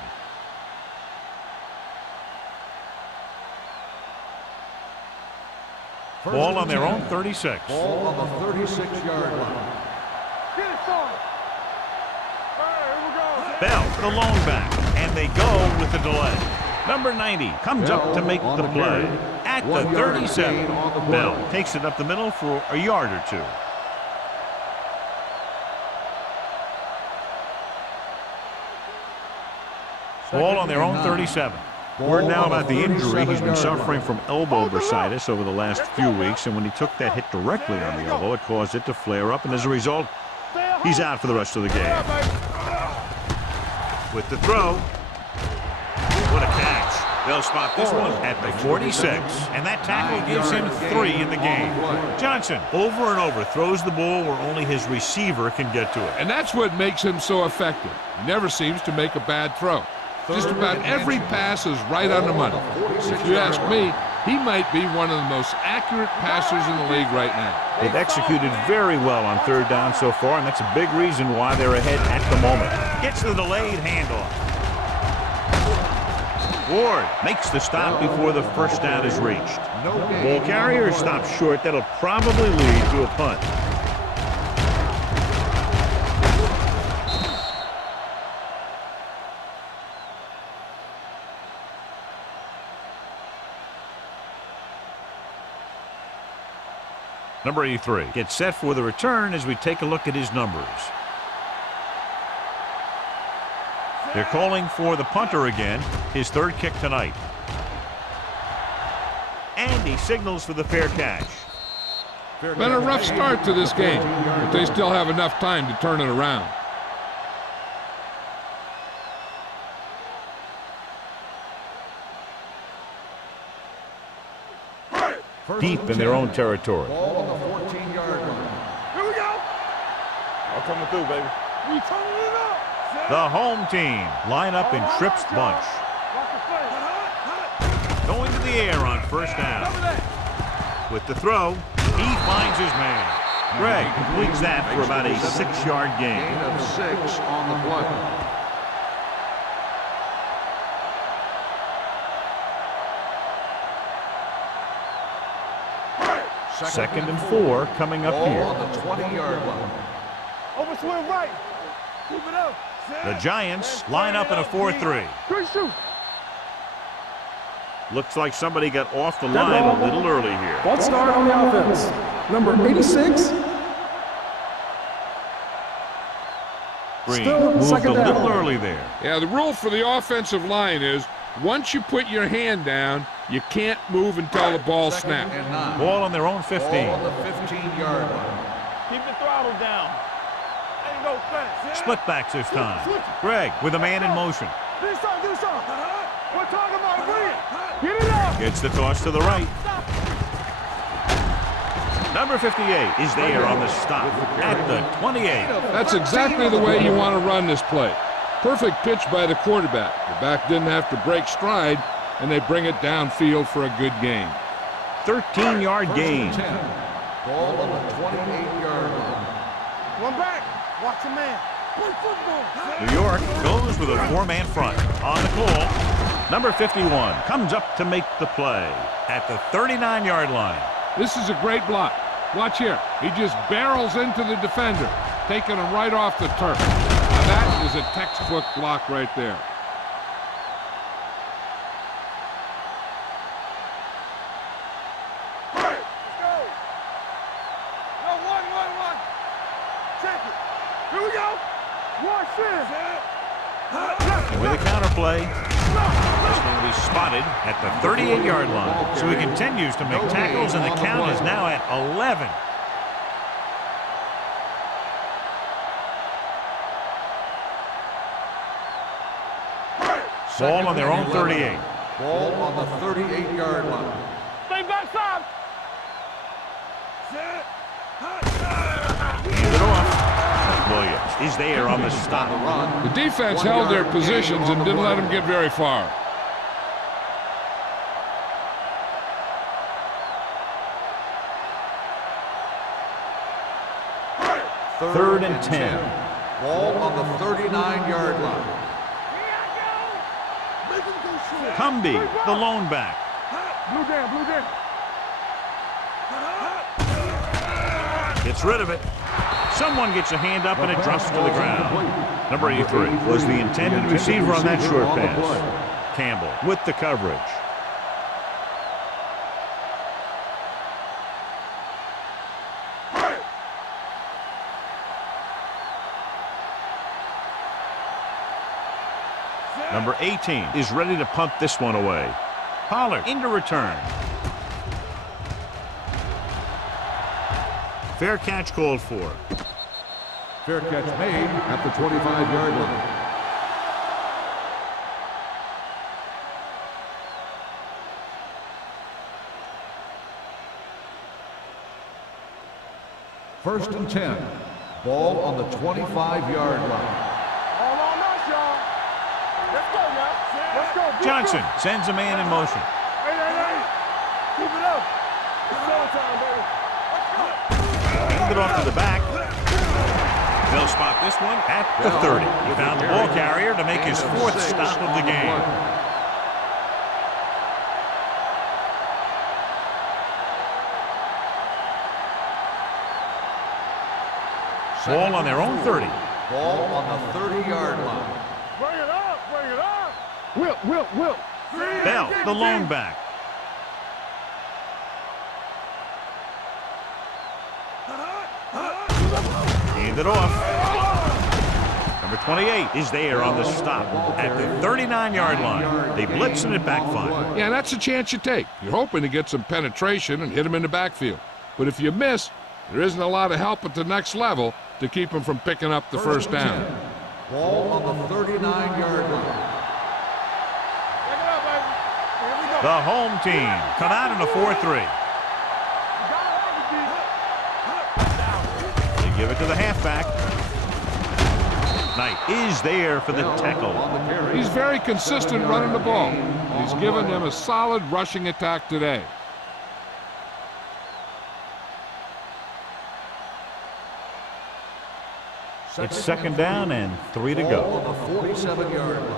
Ball on their own 36. Ball on the 36-yard line. Bell, the lone back, and they go with the delay. Number 90 comes up to make the play at the 37. Bell takes it up the middle for a yard or two. Ball on their own 37. Word now about the injury. He's been suffering from elbow bursitis over the last few weeks, and when he took that hit directly on the elbow, it caused it to flare up, and as a result, he's out for the rest of the game. With the throw. What a catch. They'll spot this one at the 46. And that tackle gives him 3 in the game. Johnson, over and over, throws the ball where only his receiver can get to it. And that's what makes him so effective. He never seems to make a bad throw. Just about every pass is right on the money. If you ask me, he might be one of the most accurate passers in the league right now. They've executed very well on third down so far, and that's a big reason why they're ahead at the moment. Gets the delayed handoff. Ward makes the stop before the first down is reached. Ball carrier stops short. That'll probably lead to a punt. Number 83 gets set for the return as we take a look at his numbers. They're calling for the punter again, his third kick tonight. And he signals for the fair catch. Been a rough start to this game, but they still have enough time to turn it around. Deep in their own territory. Ball on the 14-yard line. Here we go. I'm coming through, baby. We turning it up. The home team line up in Tripp's bunch. Watch the play. Going to the air on first down. With the throw, he finds his man. Greg completes that for about a 6-yard gain. Gain of 6 on the play. Second and 4 coming up Ball here. on the 20-yard line. Over swing right. Keep it up. The Giants line up in a 4-3. Good shoot. Looks like somebody got off the line a little early here. False start on the offense. Number 86. Green Still moved a second down. little early there. Yeah, the rule for the offensive line is once you put your hand down, you can't move until the ball Second snaps. and 9. Ball on their own 15. Ball on the 15-yard line. Keep the throttle down. Ain't no fence. Split backs this time. Greg with a man in motion. Do something, do something. We're talking about brilliant. Get it up. Gets the toss to the right. Number 58 is there on the stop at the 28. That's exactly the way you want to run this play. Perfect pitch by the quarterback. The back didn't have to break stride, and they bring it downfield for a good gain. 13-yard gain. 10. Ball on the 28-yard line. One back. Watch a man. Play football. New York goes with a 4-man front. On the call, number 51 comes up to make the play at the 39-yard line. This is a great block. Watch here. He just barrels into the defender, taking him right off the turf. Now that is a textbook block right there. Let's go. No, one. Check it. Here we go. Watch this. And with a counterplay, this one will be spotted at the 38-yard line. So he continues to make tackles, and the count is now at 11. Ball on their own 38. Ball on the 38-yard line. Stay backside. Hand it off. Williams is there on the stop. The defense held their positions and didn't let him get very far. Third and 10. Ball on the 39-yard line. Cumby, the lone back. Blue down. Gets rid of it. Someone gets a hand up and it drops to the ground. Number 83 was the intended receiver on that short pass. Campbell with the coverage. Number 18 is ready to punt this one away. Pollard into return. Fair catch called for. Fair catch made at the 25-yard line. First and 10. Ball on the 25-yard line. All on us, y'all. Let's go, y'all. Let's go. Good Johnson shoot. sends a man in motion. Hey. Keep it up. It's showtime, baby. Hand it off to the back. They'll spot this one at the 30. He found the ball carrier to make his 4th stop of the game. Ball on their own 30. Ball on the 30-yard line. Bring it up. Will. Bell, the lone back. Hand it off. Number 28 is there on the stop at the 39-yard line. They blitz and it backfires. Yeah, that's a chance you take. You're hoping to get some penetration and hit him in the backfield. But if you miss, there isn't a lot of help at the next level to keep him from picking up the first down. Ball on the 39-yard line. Take it up, baby. Here we go. The home team come out in a 4-3. They give it to the halfback. Knight is there for the tackle. He's very consistent running the ball. He's given them a solid rushing attack today. It's second down and 3 to go. On the 47-yard line.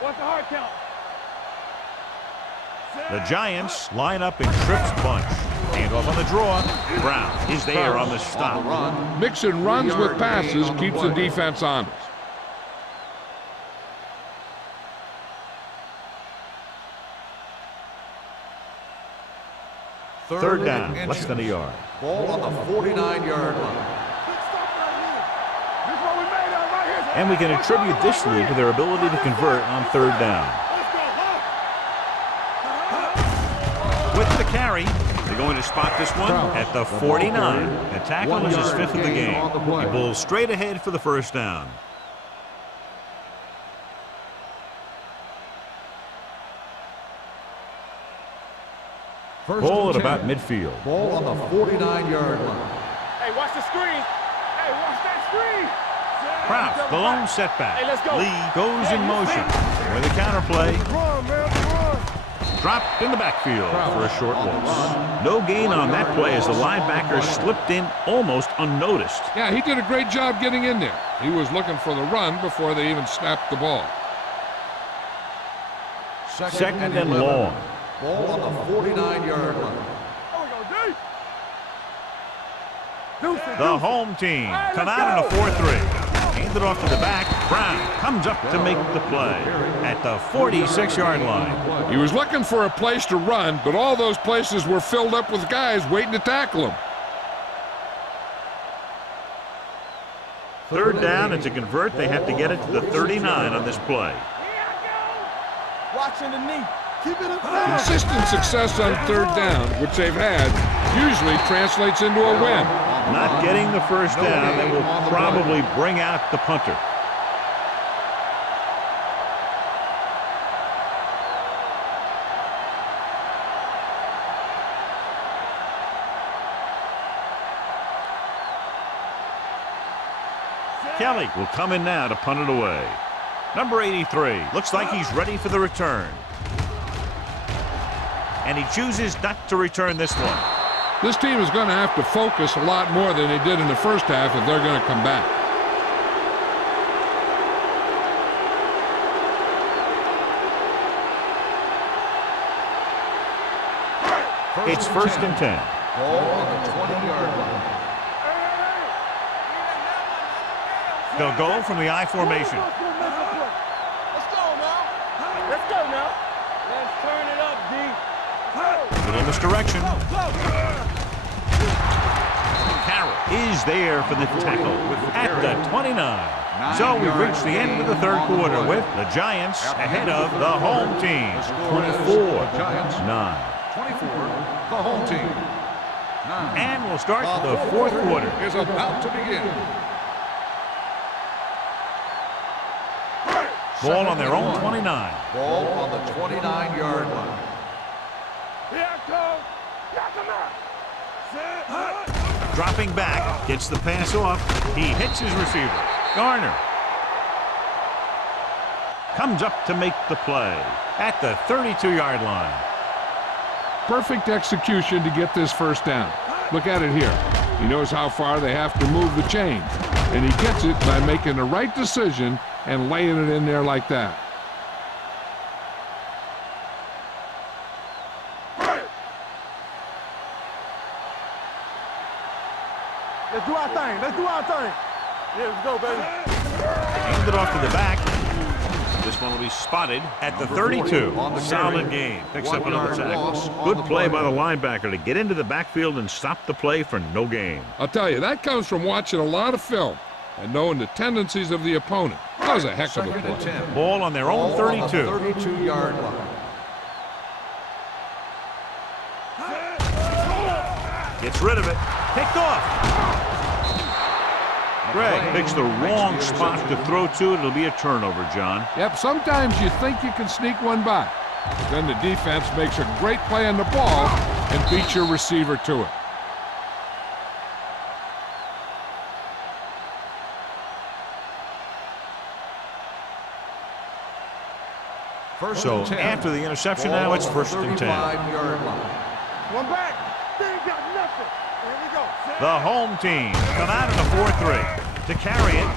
What's the hard count? The Giants line up in trips bunch. Handoff on the draw. Brown is there on the stop. Mixing runs with passes keeps the defense honest. Third down, less than a yard. Ball on the 49-yard line. And we can attribute this lead to their ability to convert on third down. With the carry, they're going to spot this one at the 49. The tackle is his 5th of the game. He pulls straight ahead for the first down. Ball at about midfield. Ball on the 49-yard line. Hey, watch the screen. Hey, watch that screen. Kraft, the lone setback. Hey, let's go. Lee goes in motion. With a counterplay. Run, man, run. Dropped in the backfield for a short loss. No gain on that play as the linebacker slipped in almost unnoticed. Yeah, he did a great job getting in there. He was looking for the run before they even snapped the ball. Second and long. Ball on the 49-yard line. The home team come out in a 4-3. Hand it off to the back. Brown comes up to make the play at the 46-yard line. He was looking for a place to run, but all those places were filled up with guys waiting to tackle him. Third down, and to convert, they have to get it to the 39 on this play. Watching the knee. Keep it up. Consistent success on third down, which they've had, usually translates into a win. Not getting the first down, that will probably bring out the punter. Kelly will come in now to punt it away. Number 83 looks like he's ready for the return. And he chooses not to return this one. This team is going to have to focus a lot more than they did in the first half if they're going to come back. It's first and 10. Ball on the 20-yard line. They'll go from the I formation. Let's go now. Let's go now. Let's turn it up, D. Little misdirection. Carroll is there for the tackle at the 29. So we've reached the end of the third quarter with the Giants ahead of the home team. 24-9. 24, the home team. 9. And we'll start the fourth quarter. Is about to begin. Ball on their own 29. Ball on the 29-yard line. Here I come. Knock him out. Dropping back, gets the pass off. He hits his receiver. Garner comes up to make the play at the 32-yard line. Perfect execution to get this first down. Look at it here. He knows how far they have to move the chains, and he gets it by making the right decision and laying it in there like that. Let's do our thing. Let's do our thing. Yeah, let's go, baby. Hand it off to the back. This one will be spotted at the 32. Solid game. Picks up another tackle. Good play by the linebacker to get into the backfield and stop the play for no gain. I'll tell you, that comes from watching a lot of film and knowing the tendencies of the opponent. That was a heck of a play. Ball on their own 32. 32-yard line. Gets rid of it. Picked off. Greg picks the wrong spot to throw to. It'll be a turnover, John. Yep, sometimes you think you can sneak one by. Then the defense makes a great play on the ball and beats your receiver to it. So after the interception, now it's first and 10. 35-yard line. One back. They ain't got nothing. Here we go. The home team come out in a 4-3 to carry it.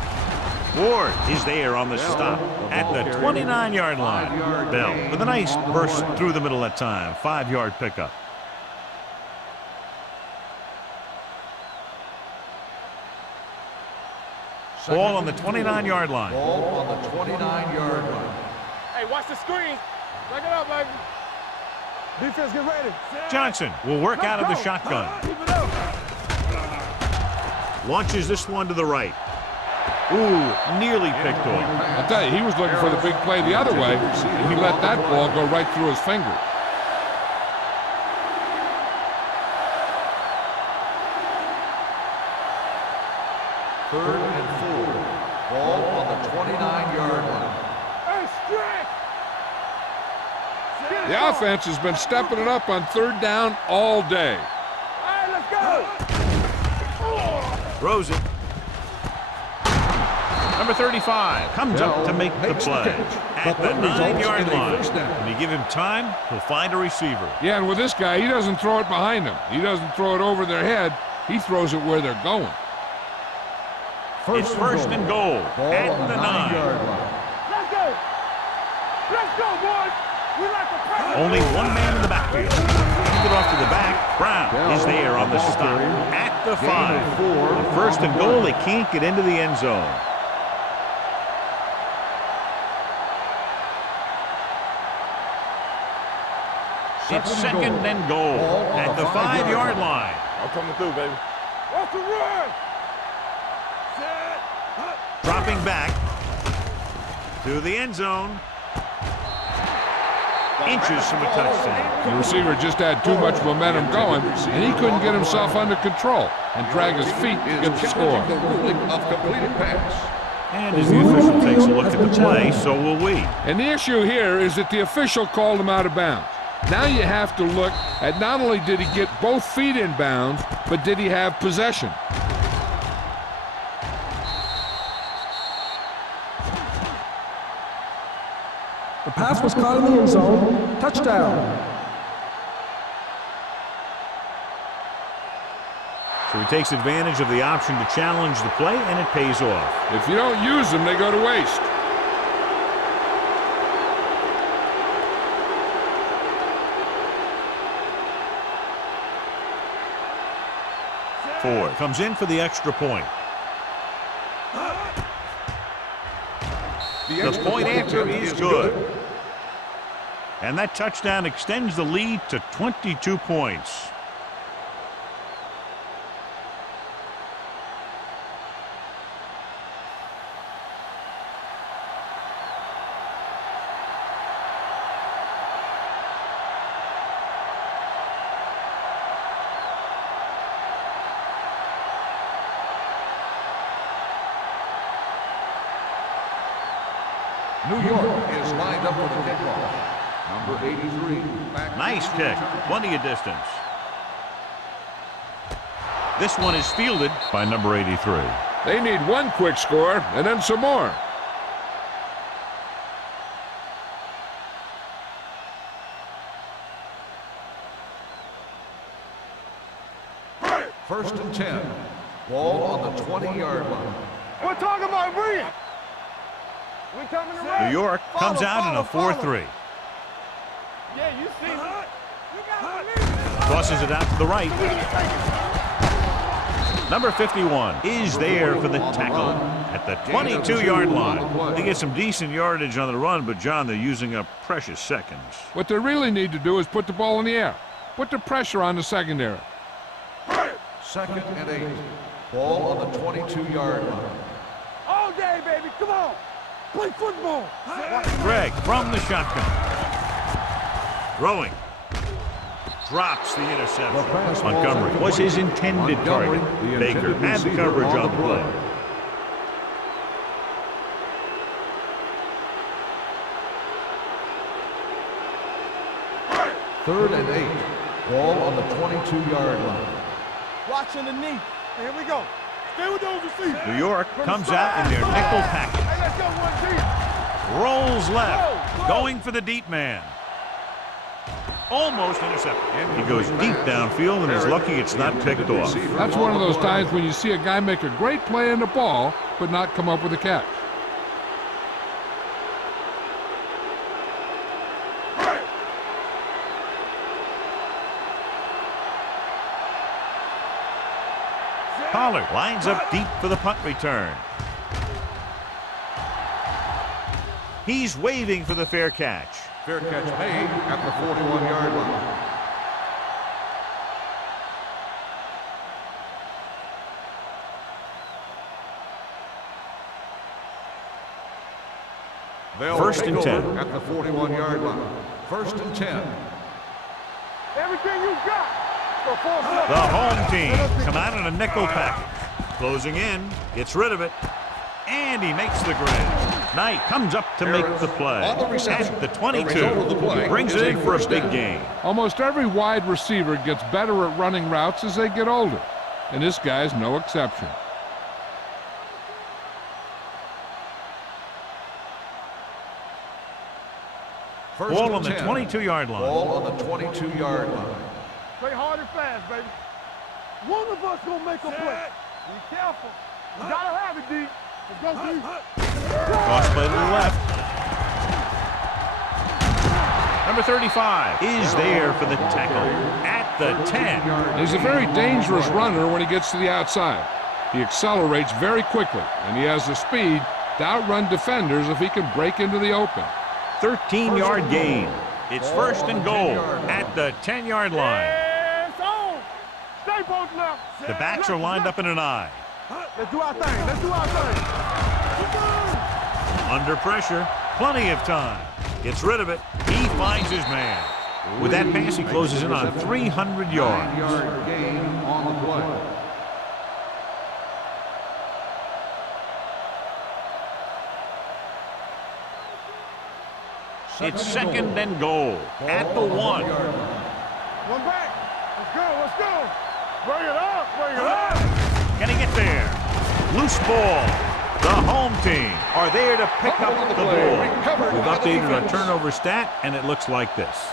Ward is there on the stop at the 29-yard line. Bell with a nice burst through the middle that time. 5-yard pickup. Ball on the 29-yard line. Ball on the 29-yard line. Hey, watch the screen. Back it up, baby. Defense, get ready. Johnson will work out of the shotgun. Keep it up. Launches this one to the right. Ooh, nearly picked off. I'll tell you, he was looking for the big play the other way, and he let that ball go right through his fingers. Third and 4. Ball on the 29-yard line. Hey, stretch. The offense has been stepping it up on third down all day. All right, let's go. Throws it. Number 35 comes up to make the play at the 9-yard line. When you give him time, he'll find a receiver. Yeah, and with this guy, he doesn't throw it behind them. He doesn't throw it over their head. He throws it where they're going. It's first and goal at the 9. Let's go. Let's go, boys. We like the pressure. Only one man in the backfield. Hand it off to the back. Brown is there on the stop at the 5. On first and goal, they can't get into the end zone. It's second and goal at the 5-yard line. I'm coming through, baby. What's the run? Set. Dropping back to the end zone. Inches from a touchdown. The receiver just had too much momentum going, and he couldn't get himself under control and drag his feet to get the score. The ruling of completed pass. And as the official takes a look at the play, so will we. And the issue here is that the official called him out of bounds. Now you have to look at not only did he get both feet in bounds, but did he have possession? The pass was caught in the end zone. Touchdown. So he takes advantage of the option to challenge the play, and it pays off. If you don't use them, they go to waste. Ford comes in for the extra point. The point after is good. And that touchdown extends the lead to 22 points. New York is lined up for the kickoff. Number 83. Nice kick. Plenty of distance. This one is fielded by number 83. They need one quick score and then some more. First and 10. Ball on the 20-yard line. We're talking about bringing. We coming to run. New York comes out in a 4-3. Yeah, you see me. You got me. Tosses it out to the right. Number 51 is there for the tackle at the 22-yard line. They get some decent yardage on the run, but, John, they're using up precious seconds. What they really need to do is put the ball in the air. Put the pressure on the secondary. Second and 8. Ball on the 22-yard line. All day, baby. Come on. Play football. Greg from the shotgun. Throwing. Drops the interception. Montgomery was his intended target. Baker had the coverage on the play. Third and 8. Ball on the 22-yard line. Watch underneath. Here we go. Stay with those receivers. New York comes out in their nickel package. Hey, let's go, 1G. Rolls left. Going for the deep man. Almost intercepted. He goes deep downfield and is lucky it's not picked off. That's one of those times when you see a guy make a great play in the ball, but not come up with a catch. Pollard lines up deep for the punt return. He's waving for the fair catch. Fair catch made at the 41-yard line. First and 10 at the 41-yard line. First and 10. Everything you got. The home team come out in a nickel package. Closing in, gets rid of it, and he makes the grab. Knight comes up to make the play. At the 22, brings it in for a big gain. Almost every wide receiver gets better at running routes as they get older, and this guy's no exception. Ball on the 22-yard line. Ball on the 22-yard line. Play hard and fast, baby. One of us gonna make a play. Be careful. You gotta have it, D. Let's go, D. Cross play to the left. Number 35 is there for the tackle at the 10. He's a very dangerous runner when he gets to the outside. He accelerates very quickly, and he has the speed to outrun defenders if he can break into the open. 13-yard gain. It's first and goal at the 10-yard line. Stay both left. The backs are lined up in an I. Let's do our thing. Let's do our thing. Under pressure, plenty of time. Gets rid of it. He finds his man. With that pass, he closes in on 300 yards. 9-yard gain on the play. It's second and goal at the 1. One back. Let's go. Let's go. Bring it up. Bring it up. Can he get there? Loose ball. The home team are there to pick up the ball. We've updated a turnover stat, and it looks like this.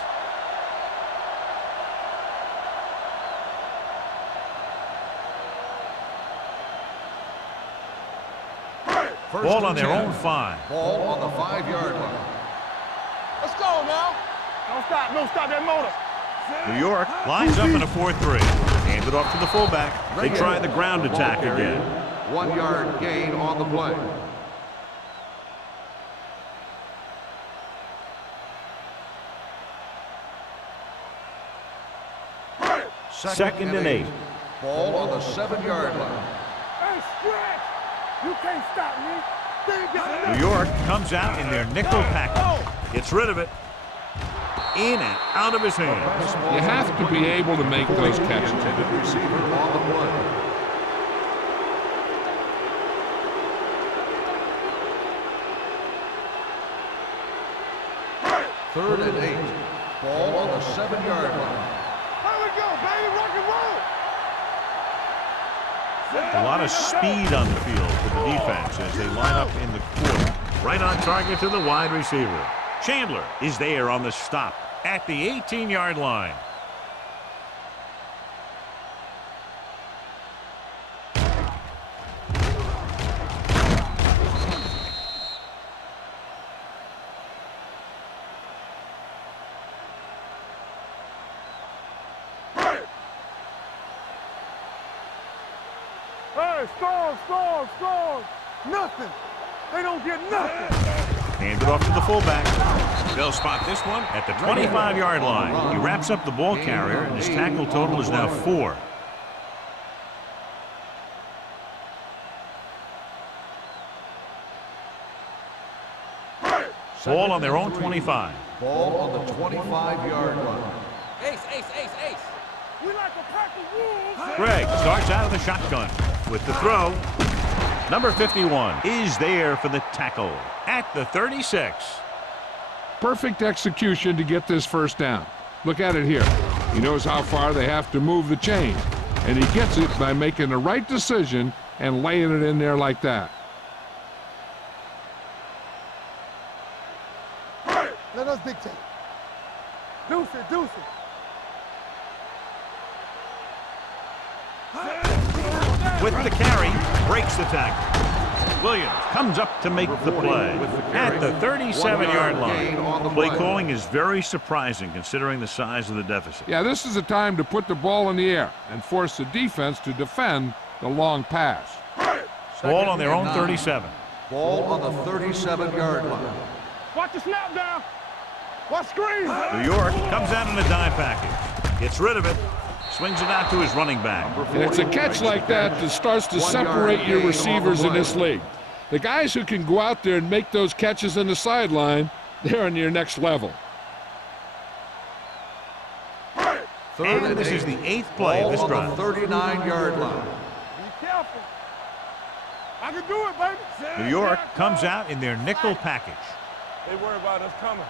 Ball on their own 5. Ball on the 5-yard line. Let's go now. Don't stop. Don't stop that motor. New York lines up in a 4-3. Hands it off to the fullback. They try the ground attack again. 1-yard gain on the play. Second and 8. Ball on the 7-yard line. Hey, stretch. You can't stop me. New York comes out in their nickel package. Gets rid of it. In and out of his hands. You have to be able to make those catches. Intended receiver on the play. Third and 8. Ball on the 7-yard line. There we go, baby. Rock and roll. A lot of speed on the field for the defense as they line up in the quarter. Right on target to the wide receiver. Chandler is there on the stop at the 18-yard line. Hey, score. Nothing. They don't get nothing. Hands it off to the fullback. They'll spot this one at the 25-yard line. He wraps up the ball carrier, and his tackle total is now 4. Ball on their own 25. Ball on the 25-yard line. Ace. We like a pack of wolves. Greg starts out of the shotgun with the throw. Number 51 is there for the tackle at the 36. Perfect execution to get this first down. Look at it here. He knows how far they have to move the chain, and he gets it by making the right decision and laying it in there like that. Deuce it. With the carry, breaks the tackle. Williams comes up to make the play at the 37-yard line. Play calling is very surprising considering the size of the deficit. Yeah, this is the time to put the ball in the air and force the defense to defend the long pass. Ball on their own 37. Ball on the 37-yard line. Watch the snap down. Watch screen. New York comes out in a dime package. Gets rid of it. Swings it out to his running back. And it's a catch like that that starts to separate your receivers in this league. The guys who can go out there and make those catches on the sideline, they're on your next level. And this is the 8th play of this drive. 39-yard line. Be careful. I can do it, baby. New York comes out in their nickel package. They worry about us coming.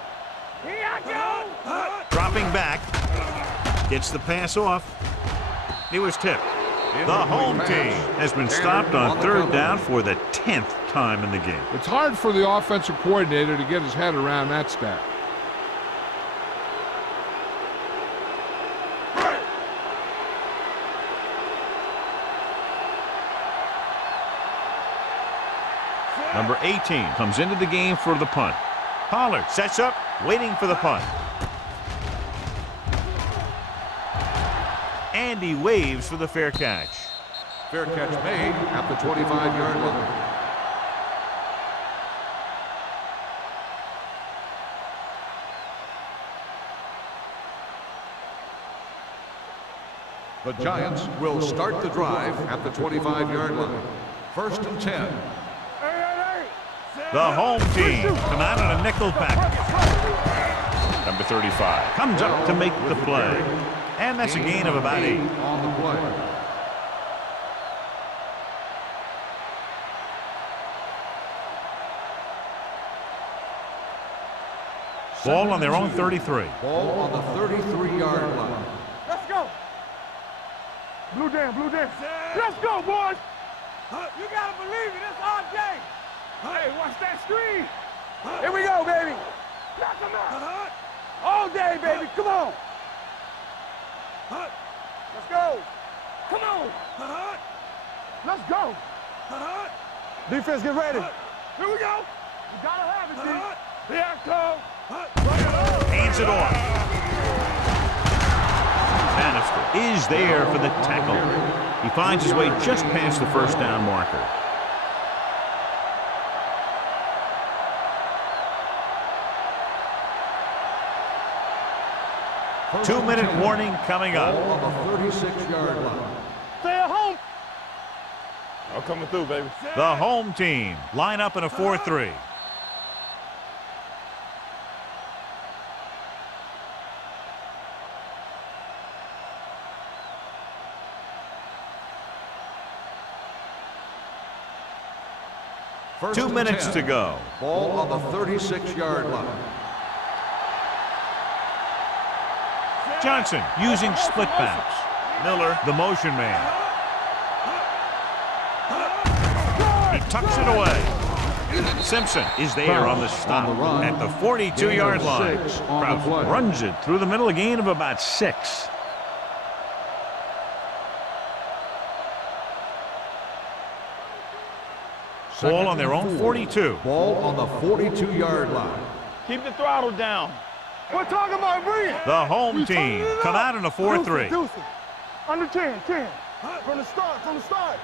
Here I go. Dropping back. Gets the pass off. He was tipped. The home team has been stopped on third down for the 10th time in the game. It's hard for the offensive coordinator to get his head around that stat. Number 18 comes into the game for the punt. Pollard sets up, waiting for the punt. And he waves for the fair catch. Fair catch made at the 25-yard line. The Giants will start the drive at the 25-yard line. 1st and 10. The home team come out in a nickel package. Number 35 comes up to make the play. And that's a gain of about 8. On the play. Ball on their own 33. Ball on the 33-yard line. Let's go. Blue jam. Let's go, boys. You got to believe it. It's our game. Hey, watch that screen. Here we go, baby. Knock him out. All day, baby. Come on. Let's go. Come on. Let's go. Defense, get ready. Here we go. You got to have it, D. Here I come. Hands it off. Bannister is there for the tackle. He finds his way just past the first down marker. Two-minute warning coming up. Ball on the 36-yard line. Stay at home. I'm coming through, baby. The home team line up in a 4-3. First 2 and minutes 10. to go. Ball on the 36-yard line. Johnson using split backs. Miller, the motion man. He tucks it away. Simpson is there on the stop at the 42-yard line. Kraus runs it through the middle, a gain of about 6. Ball on their own 42. Ball on the 42-yard line. Keep the throttle down. We're talking about breathing. The home team come out in a 4-3. Deuce it. Under 10. From the start.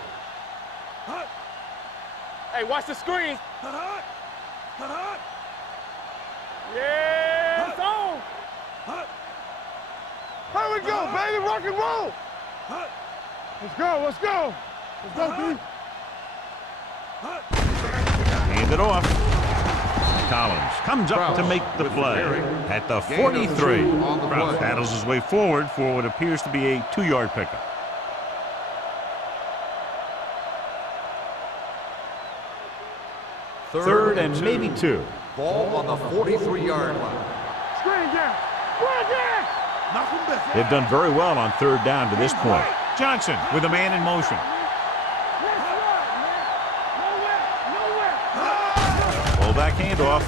Hey, watch the screen. Yeah, it's on. Here we go, baby. Rock and roll. Let's go. Let's go, D. Hand it off. Collins comes up to make the play at the 43. Kraus battles his way forward for what appears to be a 2-yard pickup. Third and maybe 2. Ball on the 43-yard line. Screen down. They've done very well on third down to this point. Johnson with a man in motion. Fullback handoff.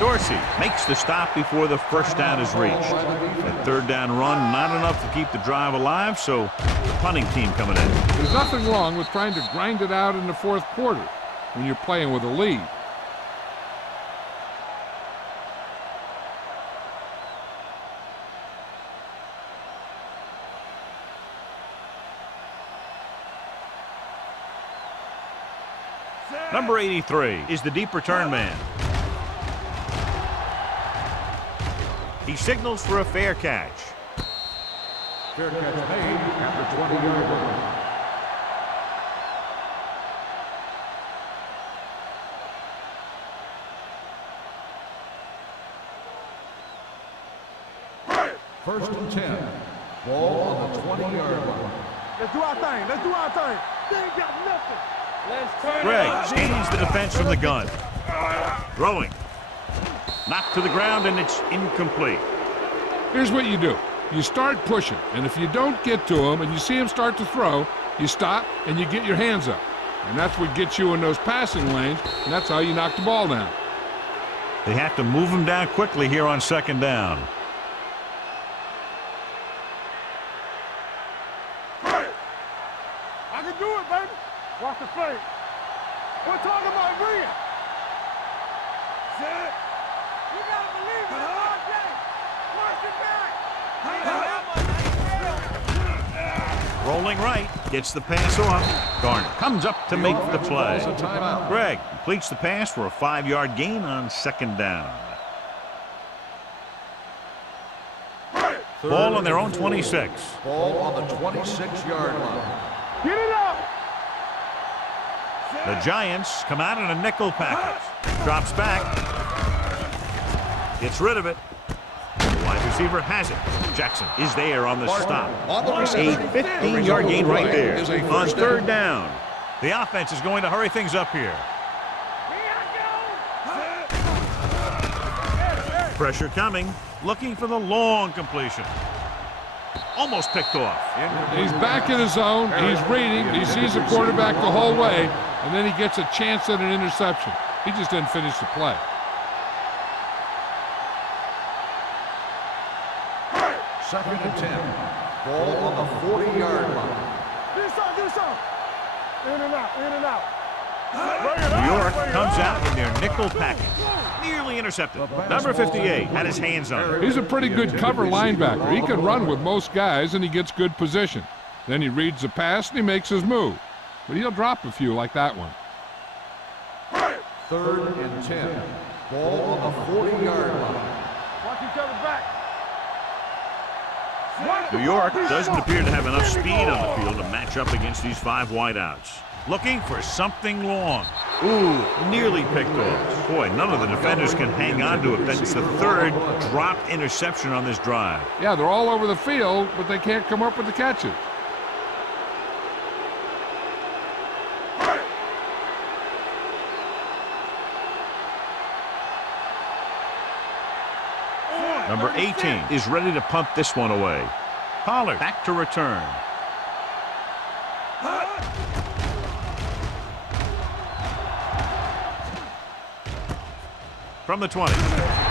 Dorsey makes the stop before the first down is reached. That third down run, not enough to keep the drive alive, so the punting team coming in. There's nothing wrong with trying to grind it out in the fourth quarter when you're playing with a lead. Number 83 is the deep return man. He signals for a fair catch. Fair catch made at the 20-yard line. First and 10. Ball on the 20-yard line. Let's do our thing. Let's do our thing. They ain't got nothing. Let's turn Gregg scans the defense from the gun. Throwing. Knocked to the ground, and it's incomplete. Here's what you do. You start pushing, and if you don't get to him and you see him start to throw, you stop and you get your hands up. And that's what gets you in those passing lanes, and that's how you knock the ball down. They have to move him down quickly here on second down. I can do it, baby. Watch the play. We're talking about bringing. Set. You gotta believe it. RJ. Watch it back. Rolling right, gets the pass off. Garner comes up to make the play. Gregg completes the pass for a 5-yard gain on second down. Ball on their own 26. Ball on the 26-yard line. Get it up. The Giants come out in a nickel package. Drops back. Gets rid of it. The wide receiver has it. Jackson is there on the stop. A 15-yard gain right there on third down. The offense is going to hurry things up here. Pressure coming. Looking for the long completion. Almost picked off. He's back in his zone. He's reading. He sees the quarterback the whole way, and then he gets a chance at an interception. He just didn't finish the play. Second and 10. Ball on the 40-yard line. Do something. In and out. In and out. New York comes out in their nickel package. Nearly intercepted. Number 58 had his hands on it. He's a pretty good cover linebacker. He can run with most guys, and he gets good position. Then he reads the pass, and he makes his move. But he'll drop a few like that one. Third and 10. Ball on the 40-yard line. Watch each other back. New York doesn't appear to have enough speed on the field to match up against these 5 wideouts. Looking for something long. Ooh, nearly picked off. Boy, none of the defenders can hang on to it. That's the third dropped interception on this drive. Yeah, they're all over the field, but they can't come up with the catches. Number 18 is ready to punt this one away. Pollard back to return. From the 20. 38-yard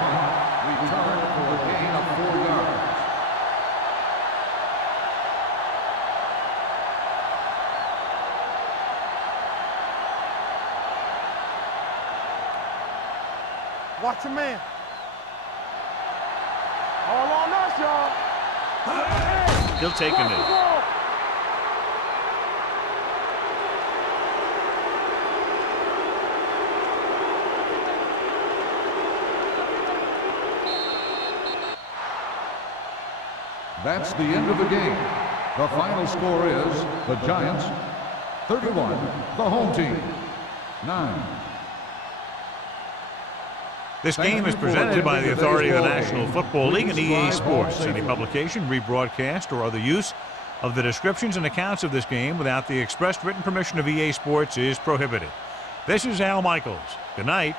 punt. Return for a gain of 4 yards. Watch your man. All on us, y'all. He'll take a knee. That's the end of the game. The final score is the Giants 31, the home team 9. This game is presented by the authority of the National Football League and EA Sports. Any publication, rebroadcast, or other use of the descriptions and accounts of this game without the expressed written permission of EA Sports is prohibited. This is Al Michaels. Good night.